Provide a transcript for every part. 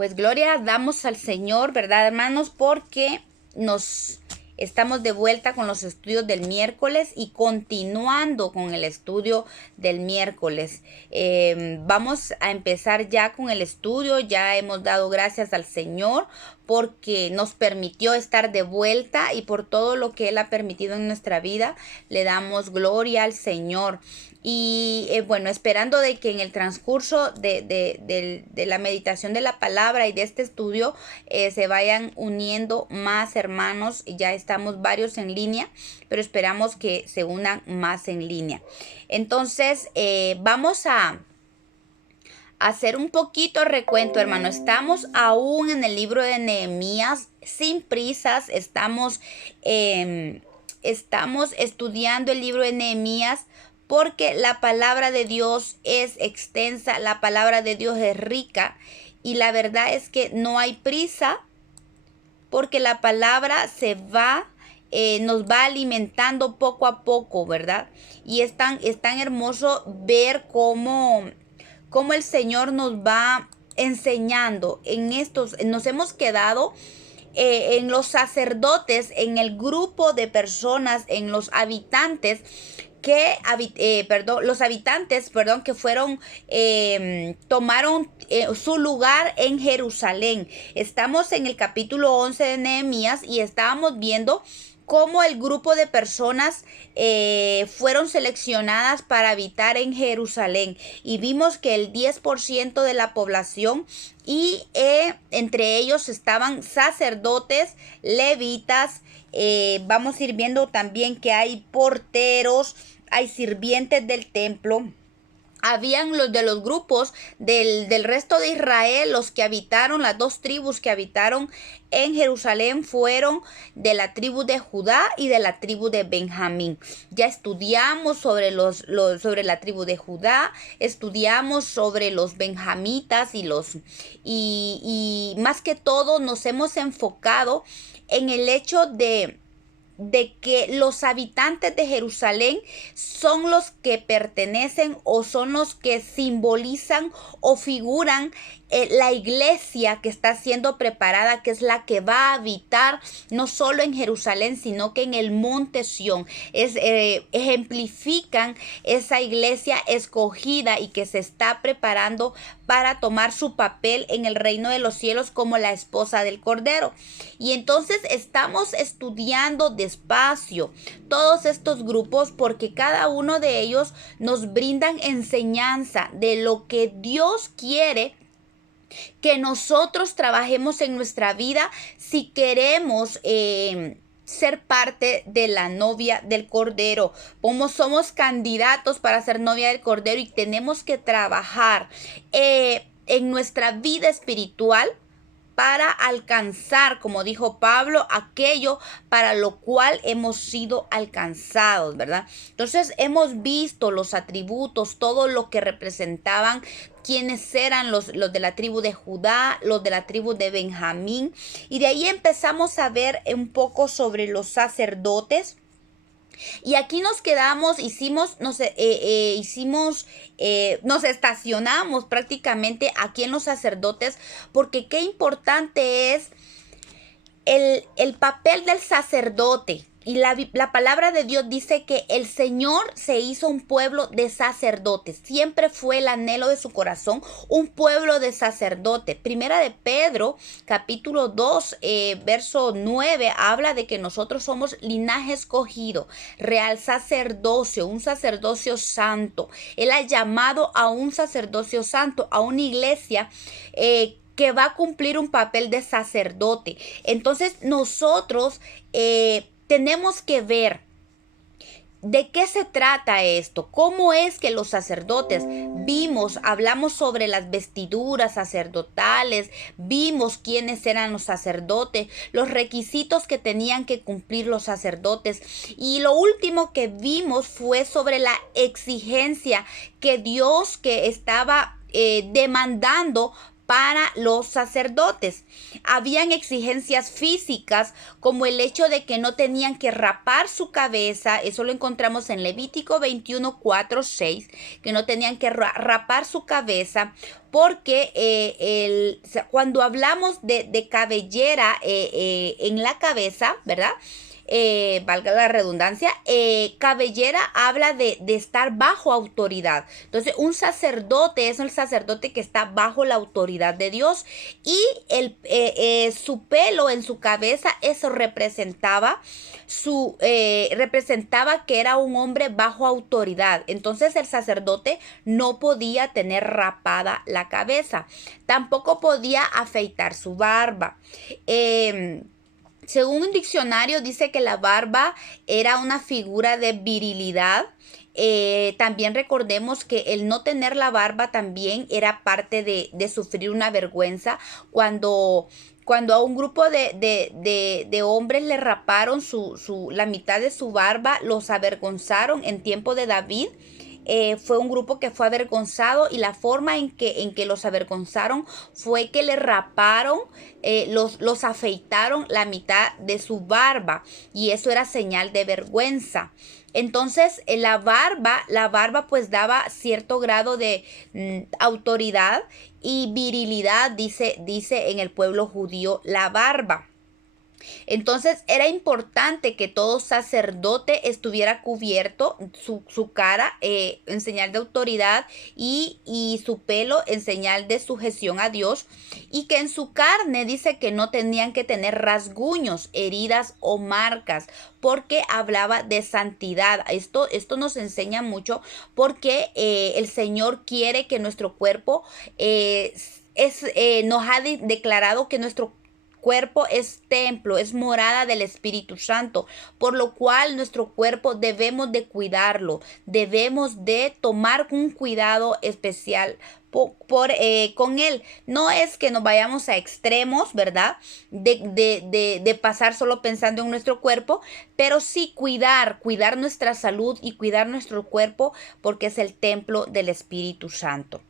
Pues gloria damos al Señor, ¿verdad, hermanos? Porque nos estamos de vuelta con los estudios del miércoles y continuando con el estudio del miércoles. Vamos a empezar ya con el estudio. Ya hemos dado gracias al Señor porque nos permitió estar de vuelta y por todo lo que Él ha permitido en nuestra vida. Le damos gloria al Señor. Y bueno, esperando de que en el transcurso de la meditación de la palabra y de este estudio se vayan uniendo más hermanos. Ya estamos varios en línea, pero esperamos que se unan más en línea. Entonces vamos a hacer un poquito recuento, hermano. Estamos aún en el libro de Nehemías, sin prisas. Estamos estudiando el libro de Nehemías porque la palabra de Dios es extensa, la palabra de Dios es rica y la verdad es que no hay prisa porque la palabra se va, nos va alimentando poco a poco, ¿verdad? Y es tan hermoso ver cómo el Señor nos va enseñando en estos. Nos hemos quedado en los sacerdotes, en el grupo de personas, en los habitantes que que fueron, tomaron su lugar en Jerusalén. Estamos en el capítulo 11 de Nehemías y estábamos viendo cómo el grupo de personas fueron seleccionadas para habitar en Jerusalén. Y vimos que el 10% de la población y entre ellos estaban sacerdotes, levitas. Vamos a ir viendo también que hay porteros, hay sirvientes del templo. Habían los de los grupos del resto de Israel, los que habitaron, las dos tribus que habitaron en Jerusalén fueron de la tribu de Judá y de la tribu de Benjamín. Ya estudiamos sobre sobre la tribu de Judá, estudiamos sobre los benjamitas y más que todo nos hemos enfocado en el hecho de que los habitantes de Jerusalén son los que pertenecen o son los que simbolizan o figuran la iglesia que está siendo preparada, que es la que va a habitar no solo en Jerusalén, sino que en el monte Sión. Ejemplifican esa iglesia escogida y que se está preparando para tomar su papel en el reino de los cielos como la esposa del Cordero. Y entonces estamos estudiando despacio todos estos grupos porque cada uno de ellos nos brindan enseñanza de lo que Dios quiere que nosotros trabajemos en nuestra vida si queremos ser parte de la novia del Cordero. Como somos candidatos para ser novia del Cordero y tenemos que trabajar en nuestra vida espiritual para alcanzar, como dijo Pablo, aquello para lo cual hemos sido alcanzados, ¿verdad? Entonces hemos visto los atributos, todo lo que representaban, quiénes eran los de la tribu de Judá, los de la tribu de Benjamín, y de ahí empezamos a ver un poco sobre los sacerdotes. Y aquí nos quedamos, nos estacionamos prácticamente aquí en los sacerdotes, porque qué importante es el papel del sacerdote. Y la palabra de Dios dice que el Señor se hizo un pueblo de sacerdotes. Siempre fue el anhelo de su corazón, un pueblo de sacerdotes. Primera de Pedro, capítulo 2, verso 9, habla de que nosotros somos linaje escogido, real sacerdocio, un sacerdocio santo. Él ha llamado a un sacerdocio santo, a una iglesia que va a cumplir un papel de sacerdote. Entonces nosotros tenemos que ver de qué se trata esto, cómo es que los sacerdotes hablamos sobre las vestiduras sacerdotales, vimos quiénes eran los sacerdotes, los requisitos que tenían que cumplir los sacerdotes, y lo último que vimos fue sobre la exigencia que Dios que estaba demandando para los sacerdotes. Habían exigencias físicas como el hecho de que no tenían que rapar su cabeza. Eso lo encontramos en Levítico 21, 4, 6, que no tenían que rapar su cabeza, porque cuando hablamos de cabellera en la cabeza, ¿verdad? Valga la redundancia, cabellera habla de estar bajo autoridad. Entonces, un sacerdote es el sacerdote que está bajo la autoridad de Dios, y su pelo en su cabeza, eso representaba que era un hombre bajo autoridad. Entonces, el sacerdote no podía tener rapada la cabeza, tampoco podía afeitar su barba. Según un diccionario, dice que la barba era una figura de virilidad. También recordemos que el no tener la barba también era parte de sufrir una vergüenza. Cuando a un grupo de hombres le raparon la mitad de su barba, los avergonzaron en tiempo de David. Fue un grupo que fue avergonzado, y la forma en que los avergonzaron fue que le raparon, los afeitaron la mitad de su barba, y eso era señal de vergüenza. Entonces, la barba pues daba cierto grado de autoridad y virilidad, dice en el pueblo judío, la barba. Entonces era importante que todo sacerdote estuviera cubierto, su cara en señal de autoridad, y su pelo en señal de sujeción a Dios, y que en su carne dice que no tenían que tener rasguños, heridas o marcas, porque hablaba de santidad. Esto nos enseña mucho, porque el Señor quiere que nuestro cuerpo nos ha declarado que nuestro cuerpo es templo, es morada del Espíritu Santo, por lo cual nuestro cuerpo debemos de cuidarlo, debemos de tomar un cuidado especial con él. No es que nos vayamos a extremos, ¿verdad? De pasar solo pensando en nuestro cuerpo, pero sí cuidar nuestra salud y cuidar nuestro cuerpo, porque es el templo del Espíritu Santo.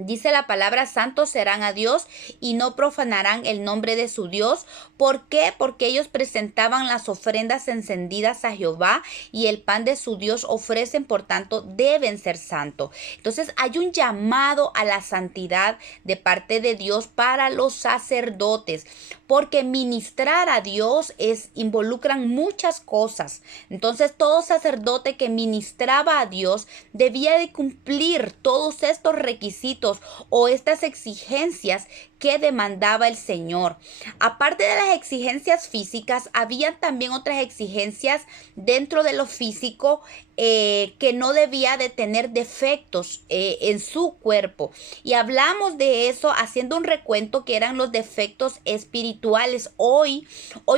Dice la palabra: santos serán a Dios y no profanarán el nombre de su Dios. ¿Por qué? Porque ellos presentaban las ofrendas encendidas a Jehová, y el pan de su Dios ofrecen, por tanto deben ser santos. Entonces hay un llamado a la santidad de parte de Dios para los sacerdotes, porque ministrar a Dios involucran muchas cosas. Entonces todo sacerdote que ministraba a Dios debía de cumplir todos estos requisitos o estas exigencias que demandaba el Señor. Aparte de las exigencias físicas, había también otras exigencias dentro de lo físico, que no debía de tener defectos en su cuerpo. Y hablamos de eso haciendo un recuento, que eran los defectos espirituales. Hoy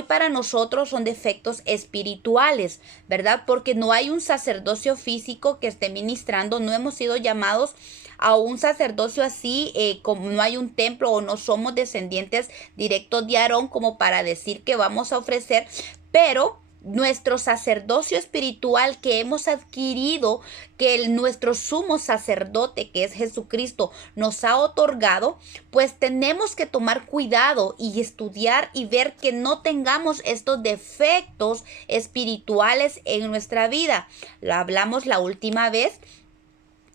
para nosotros son defectos espirituales, ¿verdad? Porque no hay un sacerdocio físico que esté ministrando. No hemos sido llamados a un sacerdocio así, como no hay un templo o no somos descendientes directos de Aarón como para decir que vamos a ofrecer, pero nuestro sacerdocio espiritual que hemos adquirido, que nuestro sumo sacerdote, que es Jesucristo, nos ha otorgado, pues tenemos que tomar cuidado y estudiar y ver que no tengamos estos defectos espirituales en nuestra vida. Lo hablamos la última vez,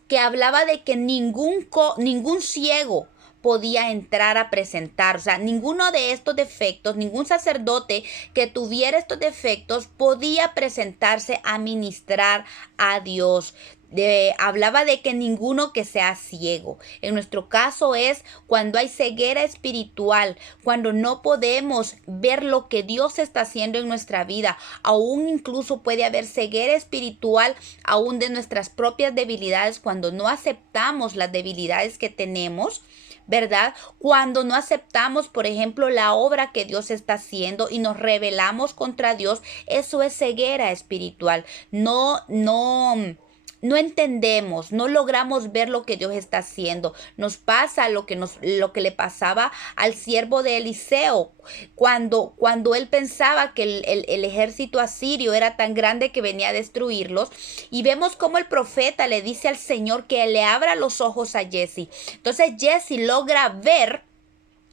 que hablaba de que ningún ciego podía entrar a presentar. O sea, ninguno de estos defectos, ningún sacerdote que tuviera estos defectos podía presentarse a ministrar a Dios. Hablaba de que ninguno que sea ciego. En nuestro caso es cuando hay ceguera espiritual, cuando no podemos ver lo que Dios está haciendo en nuestra vida. Aún incluso puede haber ceguera espiritual aún de nuestras propias debilidades, cuando no aceptamos las debilidades que tenemos, ¿verdad? Cuando no aceptamos, por ejemplo, la obra que Dios está haciendo y nos rebelamos contra Dios, eso es ceguera espiritual. No no entendemos, no logramos ver lo que Dios está haciendo. Nos pasa lo que le pasaba al siervo de Eliseo, cuando él pensaba que el ejército asirio era tan grande que venía a destruirlos. Y vemos cómo el profeta le dice al Señor que le abra los ojos a Jesse. Entonces Jesse logra ver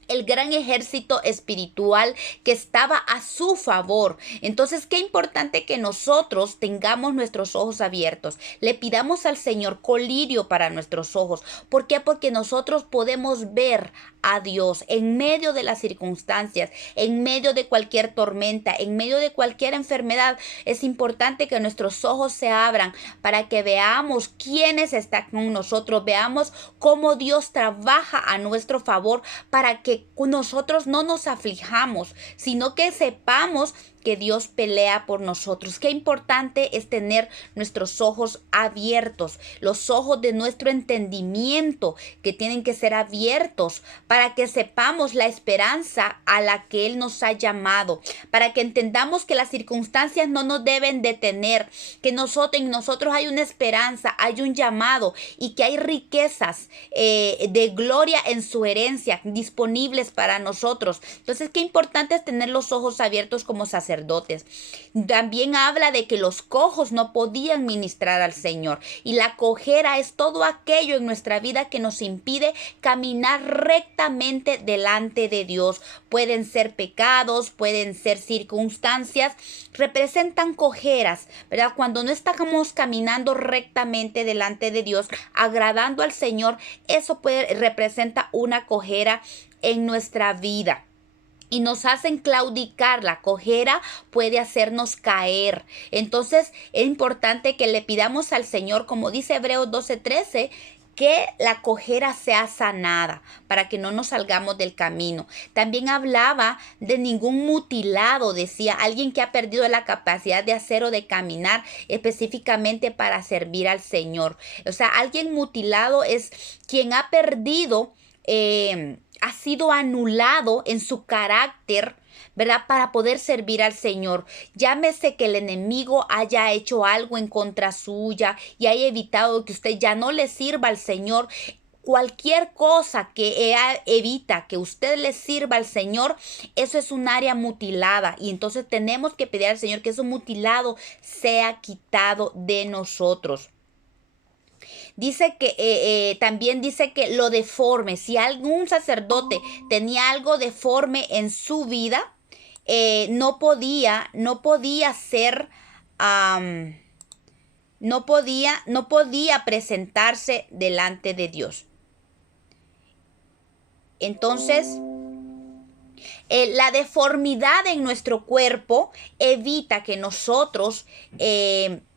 el gran ejército espiritual que estaba a su favor. Entonces, qué importante que nosotros tengamos nuestros ojos abiertos. Le pidamos al Señor colirio para nuestros ojos. ¿Por qué? Porque nosotros podemos ver a Dios en medio de las circunstancias, en medio de cualquier tormenta, en medio de cualquier enfermedad. Es importante que nuestros ojos se abran para que veamos quiénes están con nosotros, veamos cómo Dios trabaja a nuestro favor para que nosotros no nos aflijamos, sino que sepamos que Dios pelea por nosotros. Qué importante es tener nuestros ojos abiertos, los ojos de nuestro entendimiento que tienen que ser abiertos para que sepamos la esperanza a la que Él nos ha llamado, para que entendamos que las circunstancias no nos deben detener, que en nosotros hay una esperanza, hay un llamado y que hay riquezas de gloria en su herencia disponibles para nosotros. Entonces, qué importante es tener los ojos abiertos como sacerdotes. También habla de que los cojos no podían ministrar al Señor, y la cojera es todo aquello en nuestra vida que nos impide caminar rectamente delante de Dios. Pueden ser pecados, pueden ser circunstancias, representan cojeras, ¿verdad? Cuando no estamos caminando rectamente delante de Dios, agradando al Señor, eso representa una cojera en nuestra vida. Y nos hacen claudicar. La cojera puede hacernos caer. Entonces es importante que le pidamos al Señor, como dice Hebreos 12:13, que la cojera sea sanada para que no nos salgamos del camino. También hablaba de ningún mutilado, decía, alguien que ha perdido la capacidad de hacer o de caminar específicamente para servir al Señor. O sea, alguien mutilado es quien ha perdido, ha sido anulado en su carácter, ¿verdad? Para poder servir al Señor. Llámese que el enemigo haya hecho algo en contra suya y haya evitado que usted ya no le sirva al Señor. Cualquier cosa que evita que usted le sirva al Señor, eso es un área mutilada. Y entonces tenemos que pedir al Señor que eso mutilado sea quitado de nosotros. Dice que también dice que lo deforme, si algún sacerdote tenía algo deforme en su vida, no podía ser, no podía presentarse delante de Dios. Entonces, la deformidad en nuestro cuerpo evita que nosotros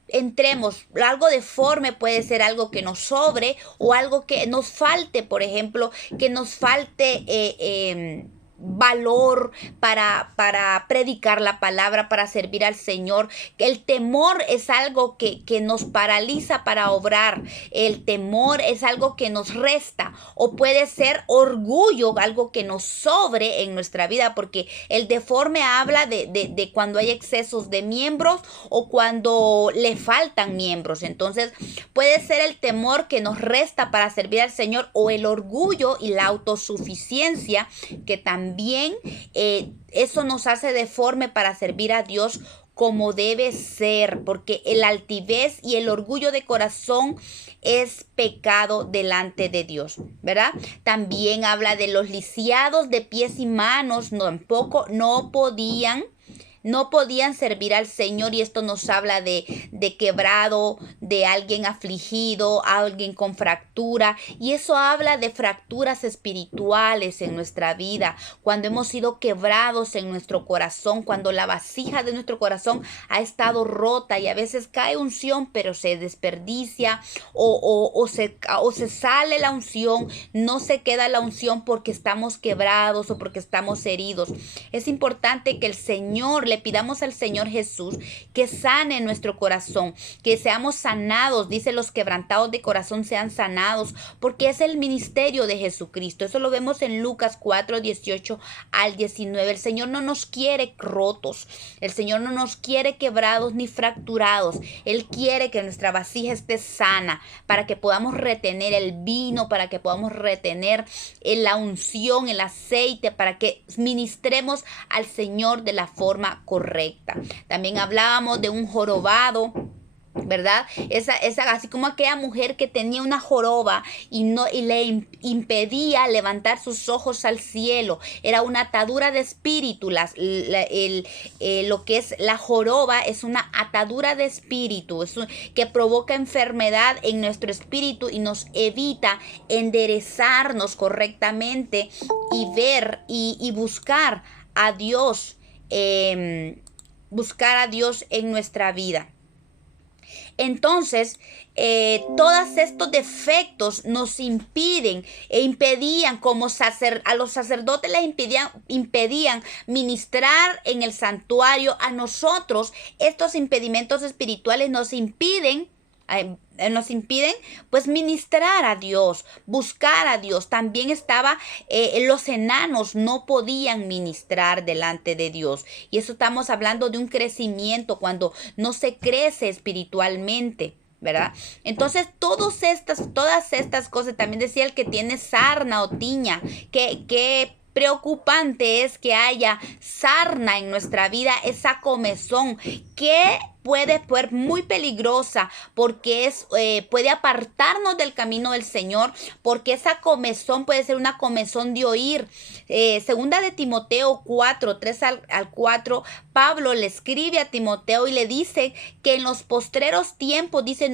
entremos. Algo deforme puede ser algo que nos sobre o algo que nos falte, por ejemplo, que nos falte valor para predicar la palabra, para servir al Señor. El temor es algo que nos paraliza para obrar. El temor es algo que nos resta, o puede ser orgullo, algo que nos sobre en nuestra vida, porque el deforme habla de cuando hay excesos de miembros o cuando le faltan miembros. Entonces puede ser el temor que nos resta para servir al Señor, o el orgullo y la autosuficiencia, que también eso nos hace deforme para servir a Dios como debe ser, porque el altivez y el orgullo de corazón es pecado delante de Dios, ¿verdad? También habla de los lisiados de pies y manos, tampoco no podían servir al Señor, y esto nos habla de quebrado, de alguien afligido, alguien con fractura, y eso habla de fracturas espirituales en nuestra vida, cuando hemos sido quebrados en nuestro corazón, cuando la vasija de nuestro corazón ha estado rota y a veces cae unción pero se desperdicia, o se sale la unción, no se queda la unción porque estamos quebrados o porque estamos heridos. Es importante que el Señor le le pidamos al Señor Jesús que sane nuestro corazón, que seamos sanados. Dice, los quebrantados de corazón sean sanados, porque es el ministerio de Jesucristo. Eso lo vemos en Lucas 4, 18 al 19. El Señor no nos quiere rotos, el Señor no nos quiere quebrados ni fracturados. Él quiere que nuestra vasija esté sana, para que podamos retener el vino, para que podamos retener la unción, el aceite, para que ministremos al Señor de la forma correcta. También hablábamos de un jorobado, ¿verdad? Esa así como aquella mujer que tenía una joroba y le impedía levantar sus ojos al cielo. Era una atadura de espíritu. Lo que es la joroba es una atadura de espíritu, que provoca enfermedad en nuestro espíritu y nos evita enderezarnos correctamente y ver y buscar a Dios, buscar a Dios en nuestra vida. Entonces, todos estos defectos nos impedían, a los sacerdotes les impedían ministrar en el santuario. A nosotros, estos impedimentos espirituales nos impiden pues ministrar a Dios, buscar a Dios. También los enanos no podían ministrar delante de Dios, y eso estamos hablando de un crecimiento cuando no se crece espiritualmente, ¿verdad? Entonces todas estas cosas. También decía, el que tiene sarna o tiña, que preocupante es que haya sarna en nuestra vida, esa comezón que puede ser muy peligrosa, porque puede apartarnos del camino del Señor, porque esa comezón puede ser una comezón de oír. Segunda de Timoteo 4, 3 al 4, Pablo le escribe a Timoteo y le dice que en los postreros tiempos, dice,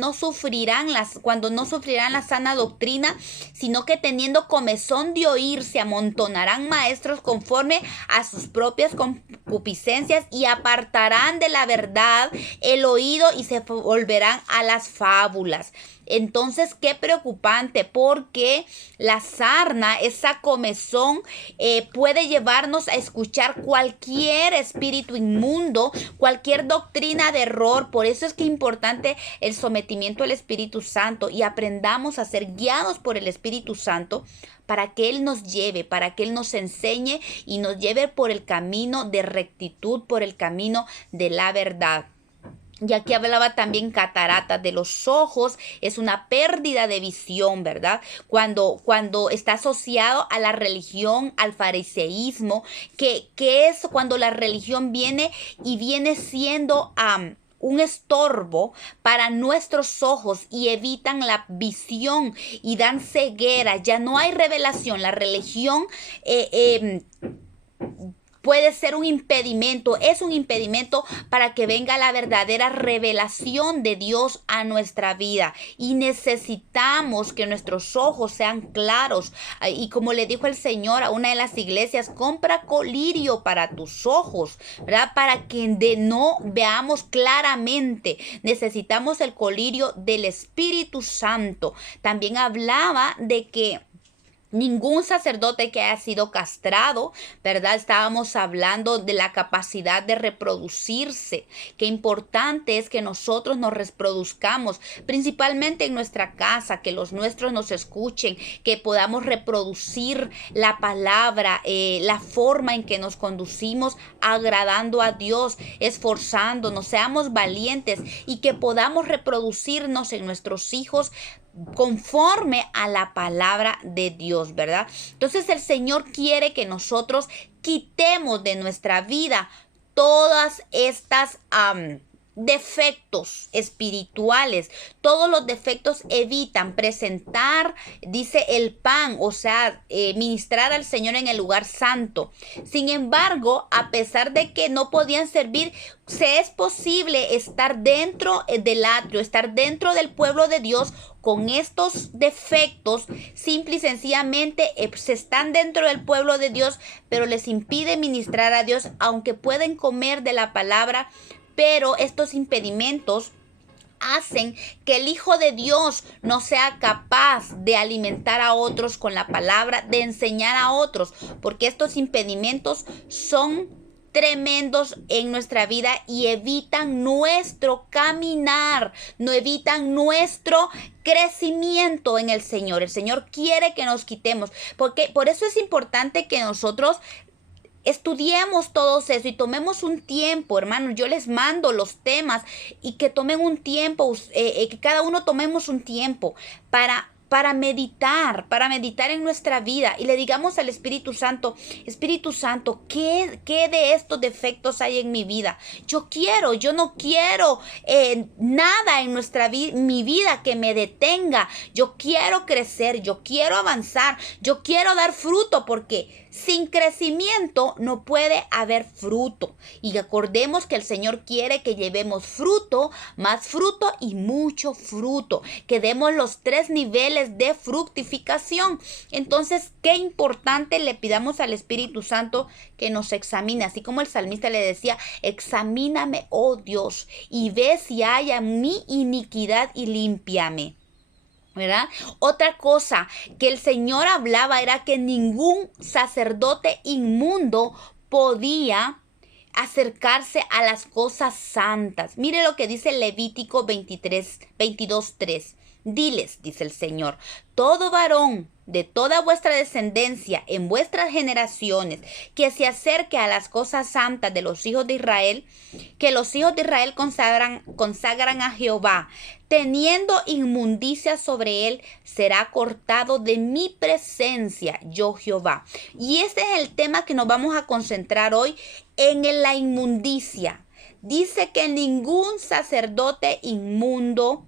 cuando no sufrirán la sana doctrina, sino que teniendo comezón de oír, se amontonarán maestros conforme a sus propias concupiscencias, y apartarán de la verdad el oído y se volverán a las fábulas. Entonces, qué preocupante, porque la sarna, esa comezón, puede llevarnos a escuchar cualquier espíritu inmundo, cualquier doctrina de error. Por eso es que es importante el sometimiento al Espíritu Santo, y aprendamos a ser guiados por el Espíritu Santo, para que Él nos lleve, para que Él nos enseñe y nos lleve por el camino de rectitud, por el camino de la verdad. Y aquí hablaba también cataratas de los ojos, es una pérdida de visión, ¿verdad? Cuando está asociado a la religión, al fariseísmo, que es cuando la religión viene siendo un estorbo para nuestros ojos, y evitan la visión y dan ceguera. Ya no hay revelación. La religión puede ser un impedimento, es un impedimento para que venga la verdadera revelación de Dios a nuestra vida. Y necesitamos que nuestros ojos sean claros. Y como le dijo el Señor a una de las iglesias, compra colirio para tus ojos, ¿verdad? Para que no veamos claramente. Necesitamos el colirio del Espíritu Santo. También hablaba de que ningún sacerdote que haya sido castrado, ¿verdad? Estábamos hablando de la capacidad de reproducirse. Qué importante es que nosotros nos reproduzcamos, principalmente en nuestra casa, que los nuestros nos escuchen, que podamos reproducir la palabra, la forma en que nos conducimos, agradando a Dios, esforzándonos, seamos valientes, y que podamos reproducirnos en nuestros hijos conforme a la palabra de Dios, ¿verdad? Entonces el Señor quiere que nosotros quitemos de nuestra vida todas estas defectos espirituales. Todos los defectos evitan presentar, dice, el pan, o sea, ministrar al Señor en el lugar santo. Sin embargo, a pesar de que no podían servir, se es posible estar dentro del atrio, estar dentro del pueblo de Dios con estos defectos. Simple y sencillamente se están dentro del pueblo de Dios, pero les impide ministrar a Dios, aunque pueden comer de la palabra. Pero estos impedimentos hacen que el Hijo de Dios no sea capaz de alimentar a otros con la palabra, de enseñar a otros, porque estos impedimentos son tremendos en nuestra vida y evitan nuestro caminar, no evitan nuestro crecimiento en el Señor. El Señor quiere que nos quitemos, porque por eso es importante que nosotros estudiemos todo eso y tomemos un tiempo, hermanos. Yo les mando los temas y que tomen un tiempo, que cada uno tomemos un tiempo para meditar en nuestra vida y le digamos al Espíritu Santo, ¿qué de estos defectos hay en mi vida? Yo no quiero nada en mi vida que me detenga. Yo quiero crecer, yo quiero avanzar, yo quiero dar fruto, porque sin crecimiento no puede haber fruto. Y acordemos que el Señor quiere que llevemos fruto, más fruto y mucho fruto. Que demos los 3 niveles de fructificación. Entonces, qué importante le pidamos al Espíritu Santo que nos examine. Así como el salmista le decía, examíname, oh Dios, y ve si hay en mí iniquidad y límpiame. ¿Verdad? Otra cosa que el Señor hablaba era que ningún sacerdote inmundo podía acercarse a las cosas santas. Mire lo que dice Levítico 22:3. Diles, dice el Señor, todo varón de toda vuestra descendencia en vuestras generaciones que se acerque a las cosas santas de los hijos de Israel, que los hijos de Israel consagran a Jehová, teniendo inmundicia sobre él, será cortado de mi presencia, yo Jehová. Y este es el tema que nos vamos a concentrar hoy, en la inmundicia. Dice que ningún sacerdote inmundo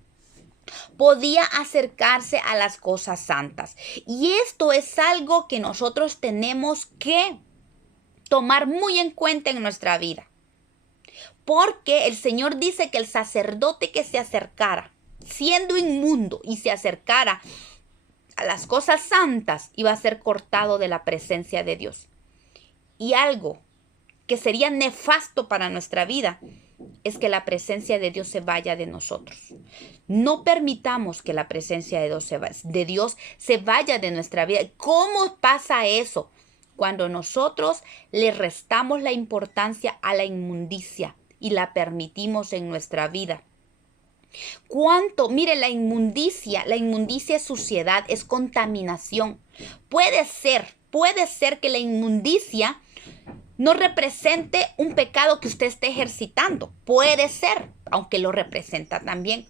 podía acercarse a las cosas santas. Y esto es algo que nosotros tenemos que tomar muy en cuenta en nuestra vida. Porque el Señor dice que el sacerdote que se acercara, siendo inmundo, y se acercara a las cosas santas, iba a ser cortado de la presencia de Dios. Y algo que sería nefasto para nuestra vida es que la presencia de Dios se vaya de nosotros. No permitamos que la presencia de Dios se vaya de nuestra vida. ¿Cómo pasa eso? Cuando nosotros le restamos la importancia a la inmundicia y la permitimos en nuestra vida. Mire, la inmundicia es suciedad, es contaminación. Puede ser que la inmundicia no represente un pecado que usted esté ejercitando. Puede ser, aunque lo representa también.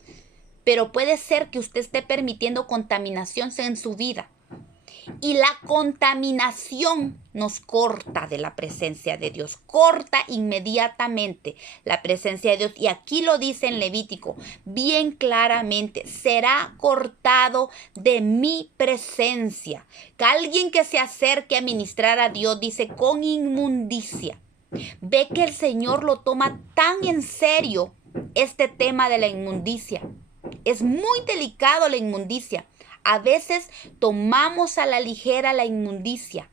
Pero puede ser que usted esté permitiendo contaminación en su vida. Y la contaminación nos corta de la presencia de Dios. Corta inmediatamente la presencia de Dios. Y aquí lo dice en Levítico bien claramente. Será cortado de mi presencia. Que alguien que se acerque a ministrar a Dios, dice, con inmundicia. Ve que el Señor lo toma tan en serio este tema de la inmundicia. Es muy delicado la inmundicia. A veces tomamos a la ligera la inmundicia.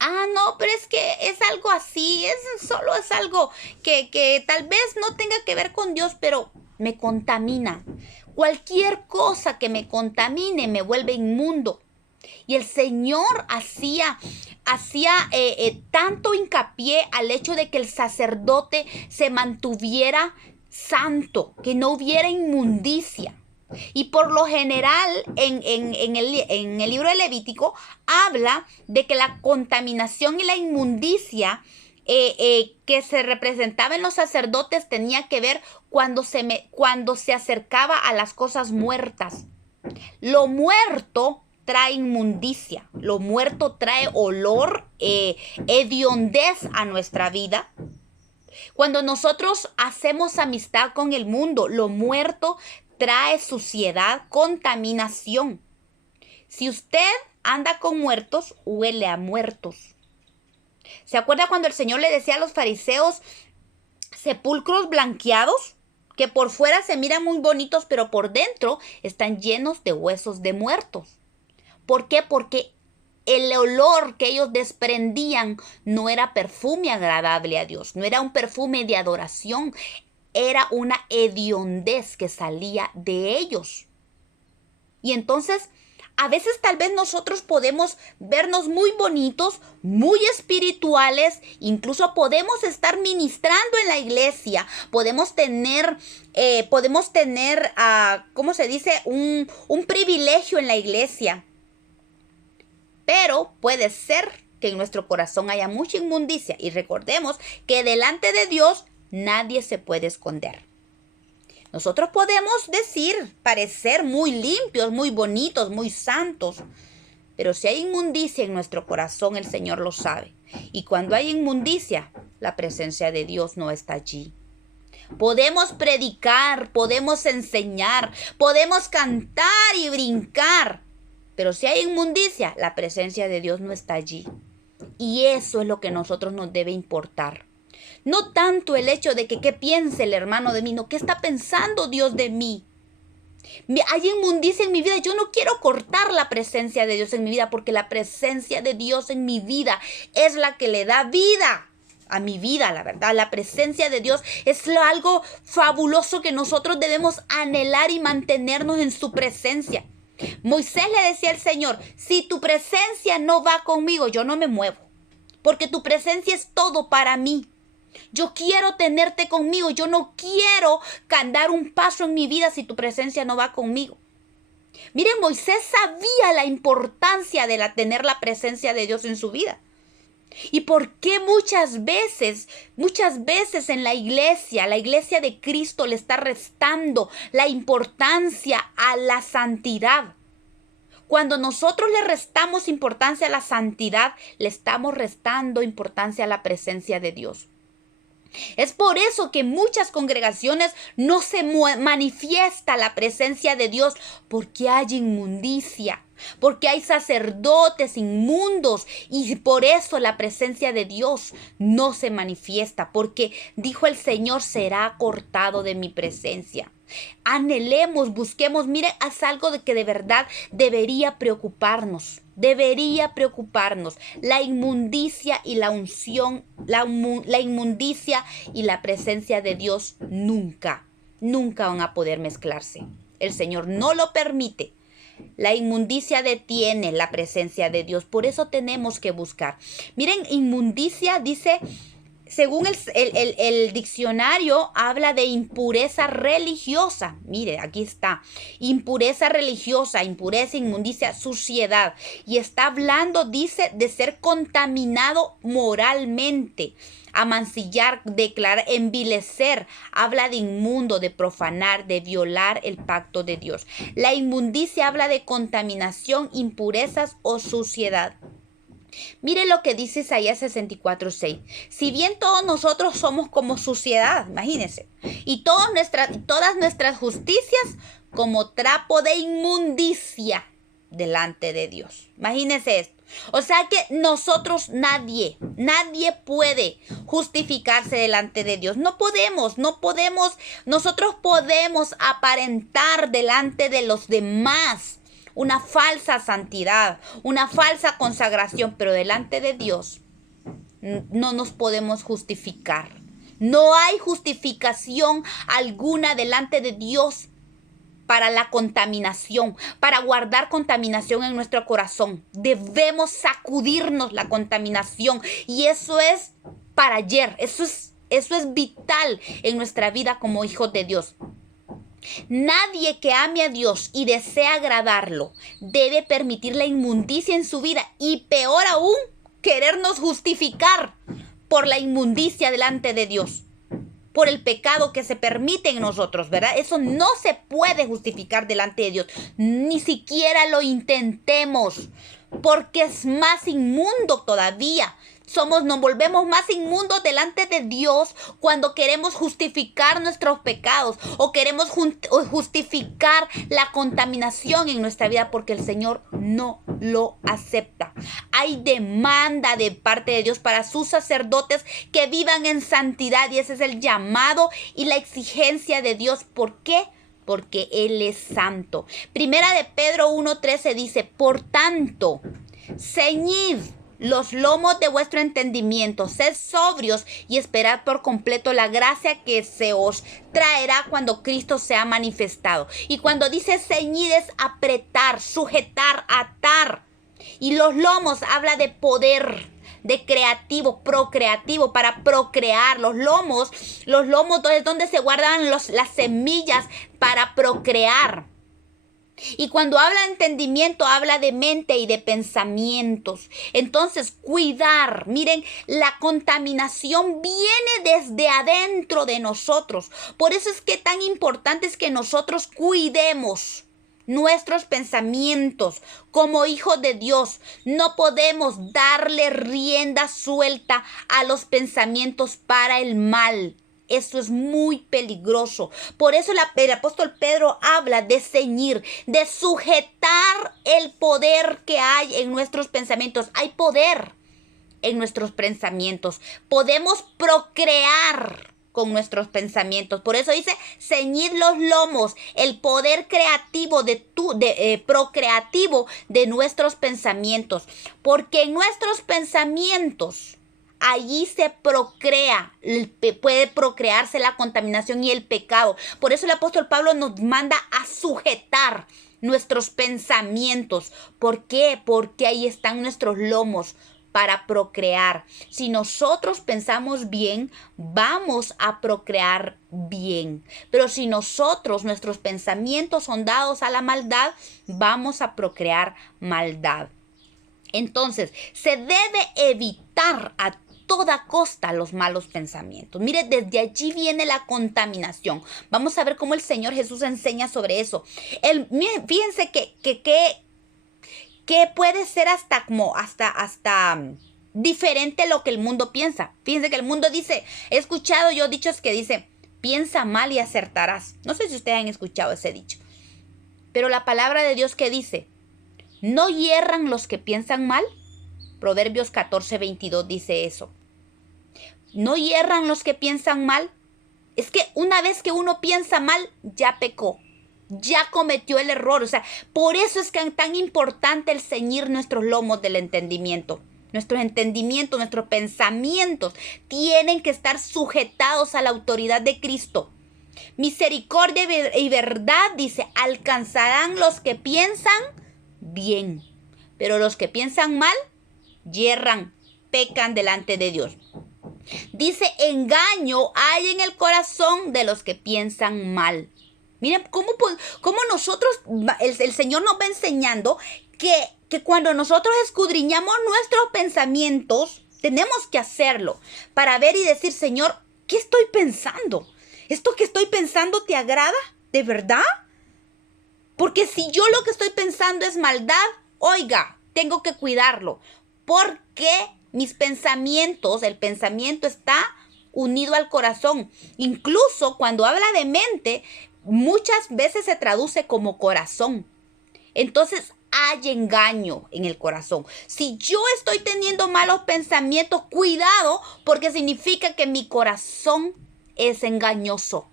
No, pero es que es algo así, solo es algo que tal vez no tenga que ver con Dios, pero me contamina. Cualquier cosa que me contamine me vuelve inmundo. Y el Señor hacía tanto hincapié al hecho de que el sacerdote se mantuviera santo, que no hubiera inmundicia. Y por lo general en el libro de Levítico habla de que la contaminación y la inmundicia que se representaba en los sacerdotes tenía que ver cuando se acercaba a las cosas muertas. Lo muerto trae inmundicia, lo muerto trae olor, hediondez a nuestra vida. Cuando nosotros hacemos amistad con el mundo, lo muerto trae suciedad, contaminación. Si usted anda con muertos, huele a muertos. ¿Se acuerda cuando el Señor le decía a los fariseos, sepulcros blanqueados, que por fuera se miran muy bonitos, pero por dentro están llenos de huesos de muertos? ¿Por qué? Porque el olor que ellos desprendían no era perfume agradable a Dios, no era un perfume de adoración, era una hediondez que salía de ellos. Y entonces A veces tal vez nosotros podemos vernos muy bonitos, muy espirituales, incluso podemos estar ministrando en la iglesia, podemos tener, ¿cómo se dice? Un privilegio en la iglesia. Pero puede ser que en nuestro corazón haya mucha inmundicia. Y recordemos que delante de Dios nadie se puede esconder. Nosotros podemos parecer muy limpios, muy bonitos, muy santos. Pero si hay inmundicia en nuestro corazón, el Señor lo sabe. Y cuando hay inmundicia, la presencia de Dios no está allí. Podemos predicar, podemos enseñar, podemos cantar y brincar. Pero si hay inmundicia, la presencia de Dios no está allí. Y eso es lo que a nosotros nos debe importar. No tanto el hecho de que qué piense el hermano de mí, no, qué está pensando Dios de mí. Hay inmundicia en mi vida, yo no quiero cortar la presencia de Dios en mi vida, porque la presencia de Dios en mi vida es la que le da vida a mi vida, la verdad. La presencia de Dios es algo fabuloso que nosotros debemos anhelar y mantenernos en su presencia. Moisés le decía al Señor, si tu presencia no va conmigo, yo no me muevo, porque tu presencia es todo para mí. Yo quiero tenerte conmigo, yo no quiero dar un paso en mi vida si tu presencia no va conmigo. Miren, Moisés sabía la importancia de tener la presencia de Dios en su vida. ¿Y por qué muchas veces en la iglesia de Cristo le está restando la importancia a la santidad? Cuando nosotros le restamos importancia a la santidad, le estamos restando importancia a la presencia de Dios. Es por eso que en muchas congregaciones no se manifiesta la presencia de Dios, porque hay inmundicia, porque hay sacerdotes inmundos, y por eso la presencia de Dios no se manifiesta, porque dijo el Señor, será cortado de mi presencia. Anhelemos, busquemos, mire, es algo de que de verdad debería preocuparnos. Debería preocuparnos la inmundicia y la unción, la inmundicia y la presencia de Dios nunca van a poder mezclarse. El Señor no lo permite. La inmundicia detiene la presencia de Dios, por eso tenemos que buscar. Miren, inmundicia dice, según el diccionario, habla de impureza religiosa. Mire, aquí está. Impureza religiosa, impureza, inmundicia, suciedad. Y está hablando, dice, de ser contaminado moralmente. Amancillar, declarar, envilecer. Habla de inmundo, de profanar, de violar el pacto de Dios. La inmundicia habla de contaminación, impurezas o suciedad. Mire lo que dice Isaías 64:6. Si bien todos nosotros somos como suciedad, imagínense, y todas nuestras justicias como trapo de inmundicia delante de Dios. Imagínense esto. O sea que nosotros, nadie puede justificarse delante de Dios. No podemos, nosotros podemos aparentar delante de los demás una falsa santidad, una falsa consagración, pero delante de Dios no nos podemos justificar. No hay justificación alguna delante de Dios para la contaminación, para guardar contaminación en nuestro corazón. Debemos sacudirnos la contaminación, y eso es para ayer, eso es vital en nuestra vida como hijos de Dios. Nadie que ame a Dios y desee agradarlo debe permitir la inmundicia en su vida, y peor aún, querernos justificar por la inmundicia delante de Dios, por el pecado que se permite en nosotros, ¿verdad? Eso no se puede justificar delante de Dios. Ni siquiera lo intentemos, porque es más inmundo todavía. Nos volvemos más inmundos delante de Dios cuando queremos justificar nuestros pecados o queremos justificar la contaminación en nuestra vida, porque el Señor no lo acepta. Hay demanda de parte de Dios para sus sacerdotes que vivan en santidad, y ese es el llamado y la exigencia de Dios. ¿Por qué? Porque Él es santo. Primera de Pedro 1:13 dice, por tanto, ceñid los lomos de vuestro entendimiento, sed sobrios y esperad por completo la gracia que se os traerá cuando Cristo sea manifestado. Y cuando dice ceñir es apretar, sujetar, atar. Y los lomos habla de poder, de creativo, procreativo, para procrear. Los lomos es donde se guardan las semillas para procrear. Y cuando habla de entendimiento, habla de mente y de pensamientos. Entonces, cuidar. Miren, la contaminación viene desde adentro de nosotros. Por eso es que tan importante es que nosotros cuidemos nuestros pensamientos como hijos de Dios. No podemos darle rienda suelta a los pensamientos para el mal. Eso es muy peligroso. Por eso el apóstol Pedro habla de ceñir, de sujetar el poder que hay en nuestros pensamientos. Hay poder en nuestros pensamientos. Podemos procrear con nuestros pensamientos. Por eso dice, ceñid los lomos, el poder creativo procreativo de nuestros pensamientos. Porque en nuestros pensamientos allí se procrea, puede procrearse la contaminación y el pecado. Por eso el apóstol Pablo nos manda a sujetar nuestros pensamientos. ¿Por qué? Porque ahí están nuestros lomos para procrear. Si nosotros pensamos bien, vamos a procrear bien. Pero si nuestros pensamientos son dados a la maldad, vamos a procrear maldad. Entonces, se debe evitar a toda costa los malos pensamientos. Mire, desde allí viene la contaminación. Vamos a ver cómo el Señor Jesús enseña sobre eso. Miren, fíjense que puede ser hasta diferente lo que el mundo piensa. Fíjense que el mundo dice, he escuchado yo dichos que dice, piensa mal y acertarás. No sé si ustedes han escuchado ese dicho. Pero la palabra de Dios, ¿qué dice? ¿No hierran los que piensan mal? Proverbios 14:22 dice eso. ¿No hierran los que piensan mal? Es que una vez que uno piensa mal, ya pecó, ya cometió el error. O sea, por eso es que es tan importante el ceñir nuestros lomos del entendimiento. Nuestros entendimientos, nuestros pensamientos tienen que estar sujetados a la autoridad de Cristo. Misericordia y verdad, dice, alcanzarán los que piensan bien. Pero los que piensan mal, yerran, pecan delante de Dios. Dice, engaño hay en el corazón de los que piensan mal. Miren cómo nosotros, el Señor nos va enseñando que cuando nosotros escudriñamos nuestros pensamientos, tenemos que hacerlo para ver y decir, Señor, ¿qué estoy pensando? ¿Esto que estoy pensando te agrada? ¿De verdad? Porque si yo lo que estoy pensando es maldad, oiga, tengo que cuidarlo. Porque mis pensamientos, el pensamiento está unido al corazón. Incluso cuando habla de mente, muchas veces se traduce como corazón. Entonces hay engaño en el corazón. Si yo estoy teniendo malos pensamientos, cuidado, porque significa que mi corazón es engañoso.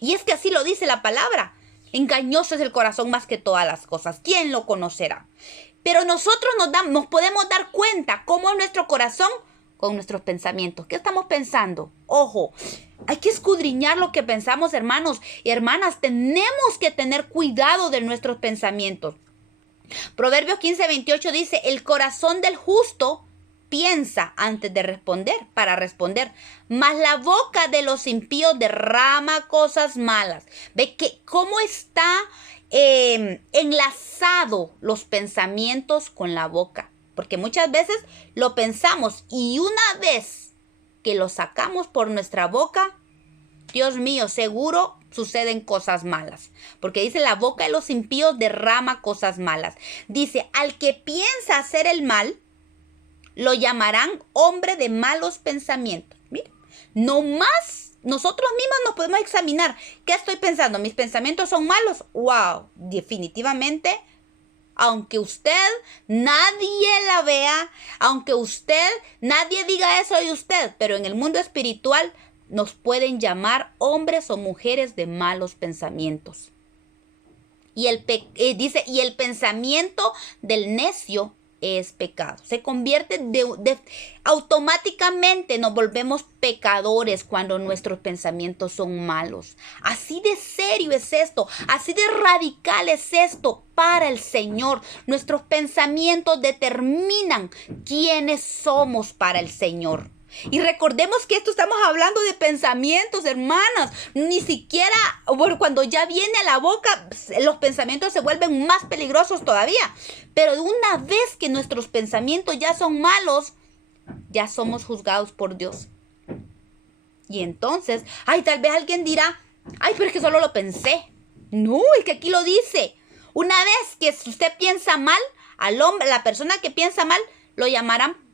Y es que así lo dice la palabra. Engañoso es el corazón más que todas las cosas. ¿Quién lo conocerá? Pero nosotros nos podemos dar cuenta cómo es nuestro corazón con nuestros pensamientos. ¿Qué estamos pensando? Ojo, hay que escudriñar lo que pensamos, hermanos y hermanas. Tenemos que tener cuidado de nuestros pensamientos. Proverbios 15:28 dice, el corazón del justo piensa antes de para responder, mas la boca de los impíos derrama cosas malas. ¿Ve cómo está enlazado los pensamientos con la boca? Porque muchas veces lo pensamos y una vez que lo sacamos por nuestra boca, Dios mío, seguro suceden cosas malas. Porque dice, la boca de los impíos derrama cosas malas. Dice, al que piensa hacer el mal, lo llamarán hombre de malos pensamientos. Mira, no más nosotros mismos nos podemos examinar. ¿Qué estoy pensando? ¿Mis pensamientos son malos? ¡Wow! Definitivamente, aunque usted nadie la vea, aunque nadie diga eso de usted, pero en el mundo espiritual nos pueden llamar hombres o mujeres de malos pensamientos. Y dice, y el pensamiento del necio es pecado. Se convierte automáticamente nos volvemos pecadores cuando nuestros pensamientos son malos. Así de serio es esto, así de radical es esto para el Señor. Nuestros pensamientos determinan quiénes somos para el Señor. Y recordemos que esto estamos hablando de pensamientos, hermanas. Ni siquiera, bueno, cuando ya viene a la boca, los pensamientos se vuelven más peligrosos todavía. Pero de una vez que nuestros pensamientos ya son malos, ya somos juzgados por Dios. Y entonces, tal vez alguien dirá, pero es que solo lo pensé. No, es que aquí lo dice. Una vez que usted piensa mal, al hombre, la persona que piensa mal, lo llamarán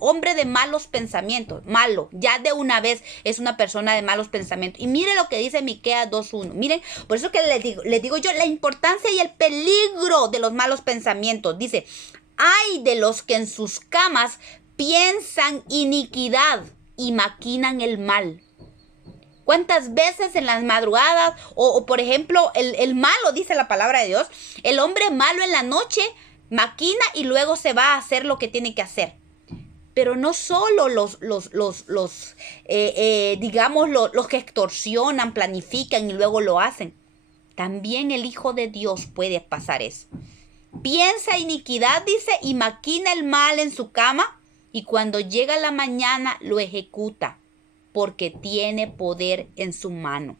hombre de malos pensamientos, malo, ya de una vez es una persona de malos pensamientos. Y mire lo que dice Miqueas 2:1. Miren, por eso que les digo yo la importancia y el peligro de los malos pensamientos. Dice, ay de los que en sus camas piensan iniquidad y maquinan el mal. ¿Cuántas veces en las madrugadas o por ejemplo el malo, dice la palabra de Dios, el hombre malo en la noche maquina y luego se va a hacer lo que tiene que hacer? Pero no solo los que extorsionan, planifican y luego lo hacen. También el Hijo de Dios puede pasar eso. Piensa iniquidad, dice, y maquina el mal en su cama, y cuando llega la mañana lo ejecuta, porque tiene poder en su mano.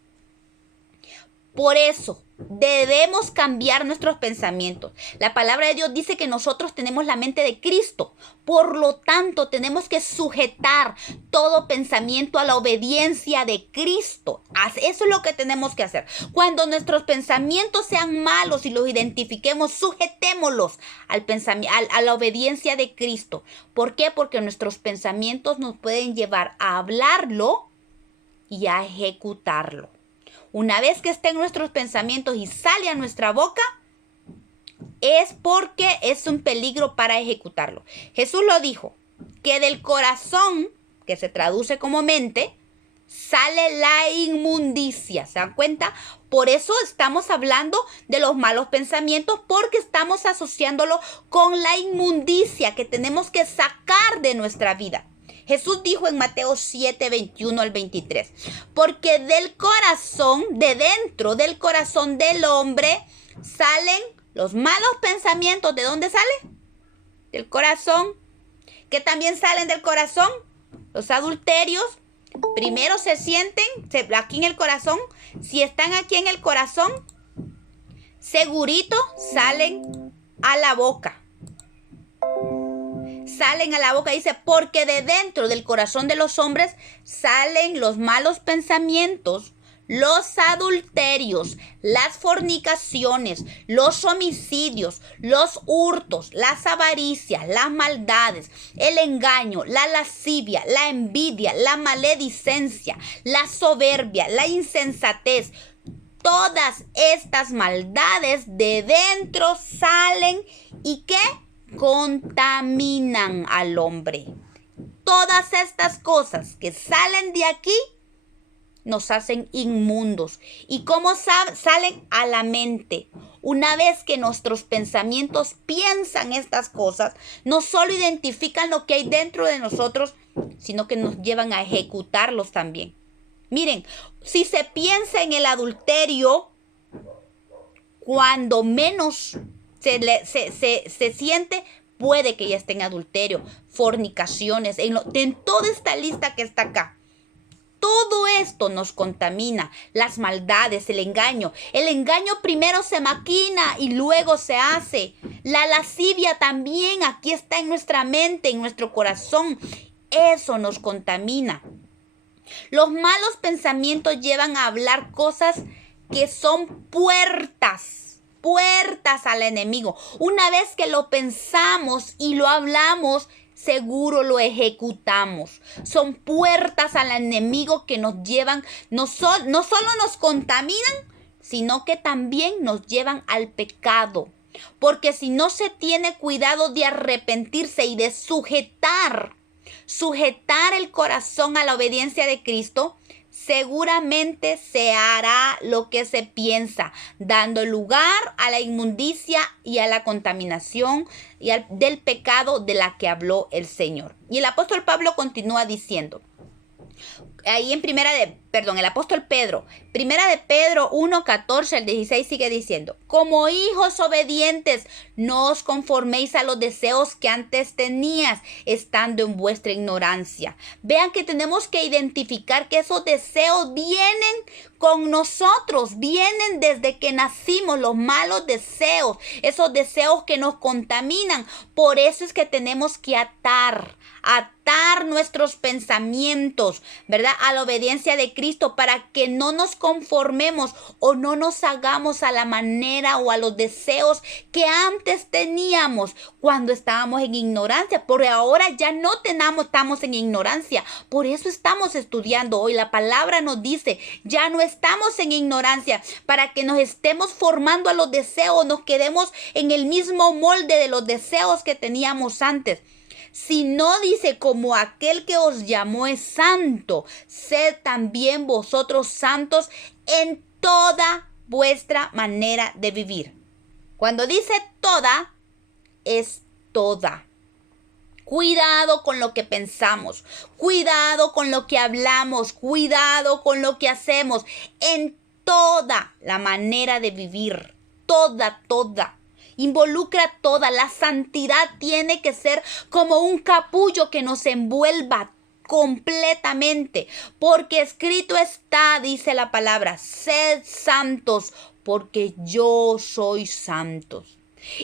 Por eso debemos cambiar nuestros pensamientos. La palabra de Dios dice que nosotros tenemos la mente de Cristo. Por lo tanto, tenemos que sujetar todo pensamiento a la obediencia de Cristo. Eso es lo que tenemos que hacer. Cuando nuestros pensamientos sean malos y los identifiquemos, sujetémoslos a la obediencia de Cristo. ¿Por qué? Porque nuestros pensamientos nos pueden llevar a hablarlo y a ejecutarlo. Una vez que estén nuestros pensamientos y sale a nuestra boca, es porque es un peligro para ejecutarlo. Jesús lo dijo, que del corazón, que se traduce como mente, sale la inmundicia. ¿Se dan cuenta? Por eso estamos hablando de los malos pensamientos, porque estamos asociándolo con la inmundicia que tenemos que sacar de nuestra vida. Jesús dijo en Mateo 7, 21 al 23, porque del corazón, de dentro del corazón del hombre, salen los malos pensamientos. ¿De dónde sale? Del corazón. ¿Qué también salen del corazón? Los adulterios. Primero se sienten aquí en el corazón. Si están aquí en el corazón, segurito salen a la boca. Salen a la boca, dice, porque de dentro del corazón de los hombres salen los malos pensamientos, los adulterios, las fornicaciones, los homicidios, los hurtos, las avaricias, las maldades, el engaño, la lascivia, la envidia, la maledicencia, la soberbia, la insensatez. Todas estas maldades de dentro salen y ¿qué? Contaminan al hombre. Todas estas cosas que salen de aquí nos hacen inmundos. ¿Y cómo salen? A la mente. Una vez que nuestros pensamientos piensan estas cosas, no solo identifican lo que hay dentro de nosotros, sino que nos llevan a ejecutarlos también. Miren, si se piensa en el adulterio, cuando menos se siente, puede que ya esté en adulterio, fornicaciones, en toda esta lista que está acá. Todo esto nos contamina, las maldades, el engaño. El engaño primero se maquina y luego se hace. La lascivia también aquí está en nuestra mente, en nuestro corazón. Eso nos contamina. Los malos pensamientos llevan a hablar cosas que son puertas al enemigo. Una vez que lo pensamos y lo hablamos, seguro lo ejecutamos. Son puertas al enemigo que nos llevan, no solo nos contaminan, sino que también nos llevan al pecado. Porque si no se tiene cuidado de arrepentirse y de sujetar el corazón a la obediencia de Cristo, seguramente se hará lo que se piensa, dando lugar a la inmundicia y a la contaminación y del pecado de la que habló el Señor. Y el apóstol Pablo continúa diciendo, ahí en el apóstol Pedro, primera de Pedro 1:14 al 16 sigue diciendo, como hijos obedientes, no os conforméis a los deseos que antes tenías, estando en vuestra ignorancia. Vean que tenemos que identificar que esos deseos vienen con nosotros, vienen desde que nacimos, los malos deseos, esos deseos que nos contaminan. Por eso es que tenemos que atar nuestros pensamientos, ¿verdad?, a la obediencia de Cristo, para que no nos conformemos o no nos hagamos a la manera o a los deseos que antes teníamos cuando estábamos en ignorancia, porque ahora ya no estamos en ignorancia. Por eso estamos estudiando hoy. La palabra nos dice, ya no estamos en ignorancia, para que nos estemos formando a los deseos, nos quedemos en el mismo molde de los deseos que teníamos antes. Si no, dice, como aquel que os llamó es santo, sed también vosotros santos en toda vuestra manera de vivir. Cuando dice toda, es toda. Cuidado con lo que pensamos, cuidado con lo que hablamos, cuidado con lo que hacemos, en toda la manera de vivir, toda. Involucra toda. La santidad tiene que ser como un capullo que nos envuelva completamente, porque escrito está, dice la palabra, sed santos, porque yo soy santos.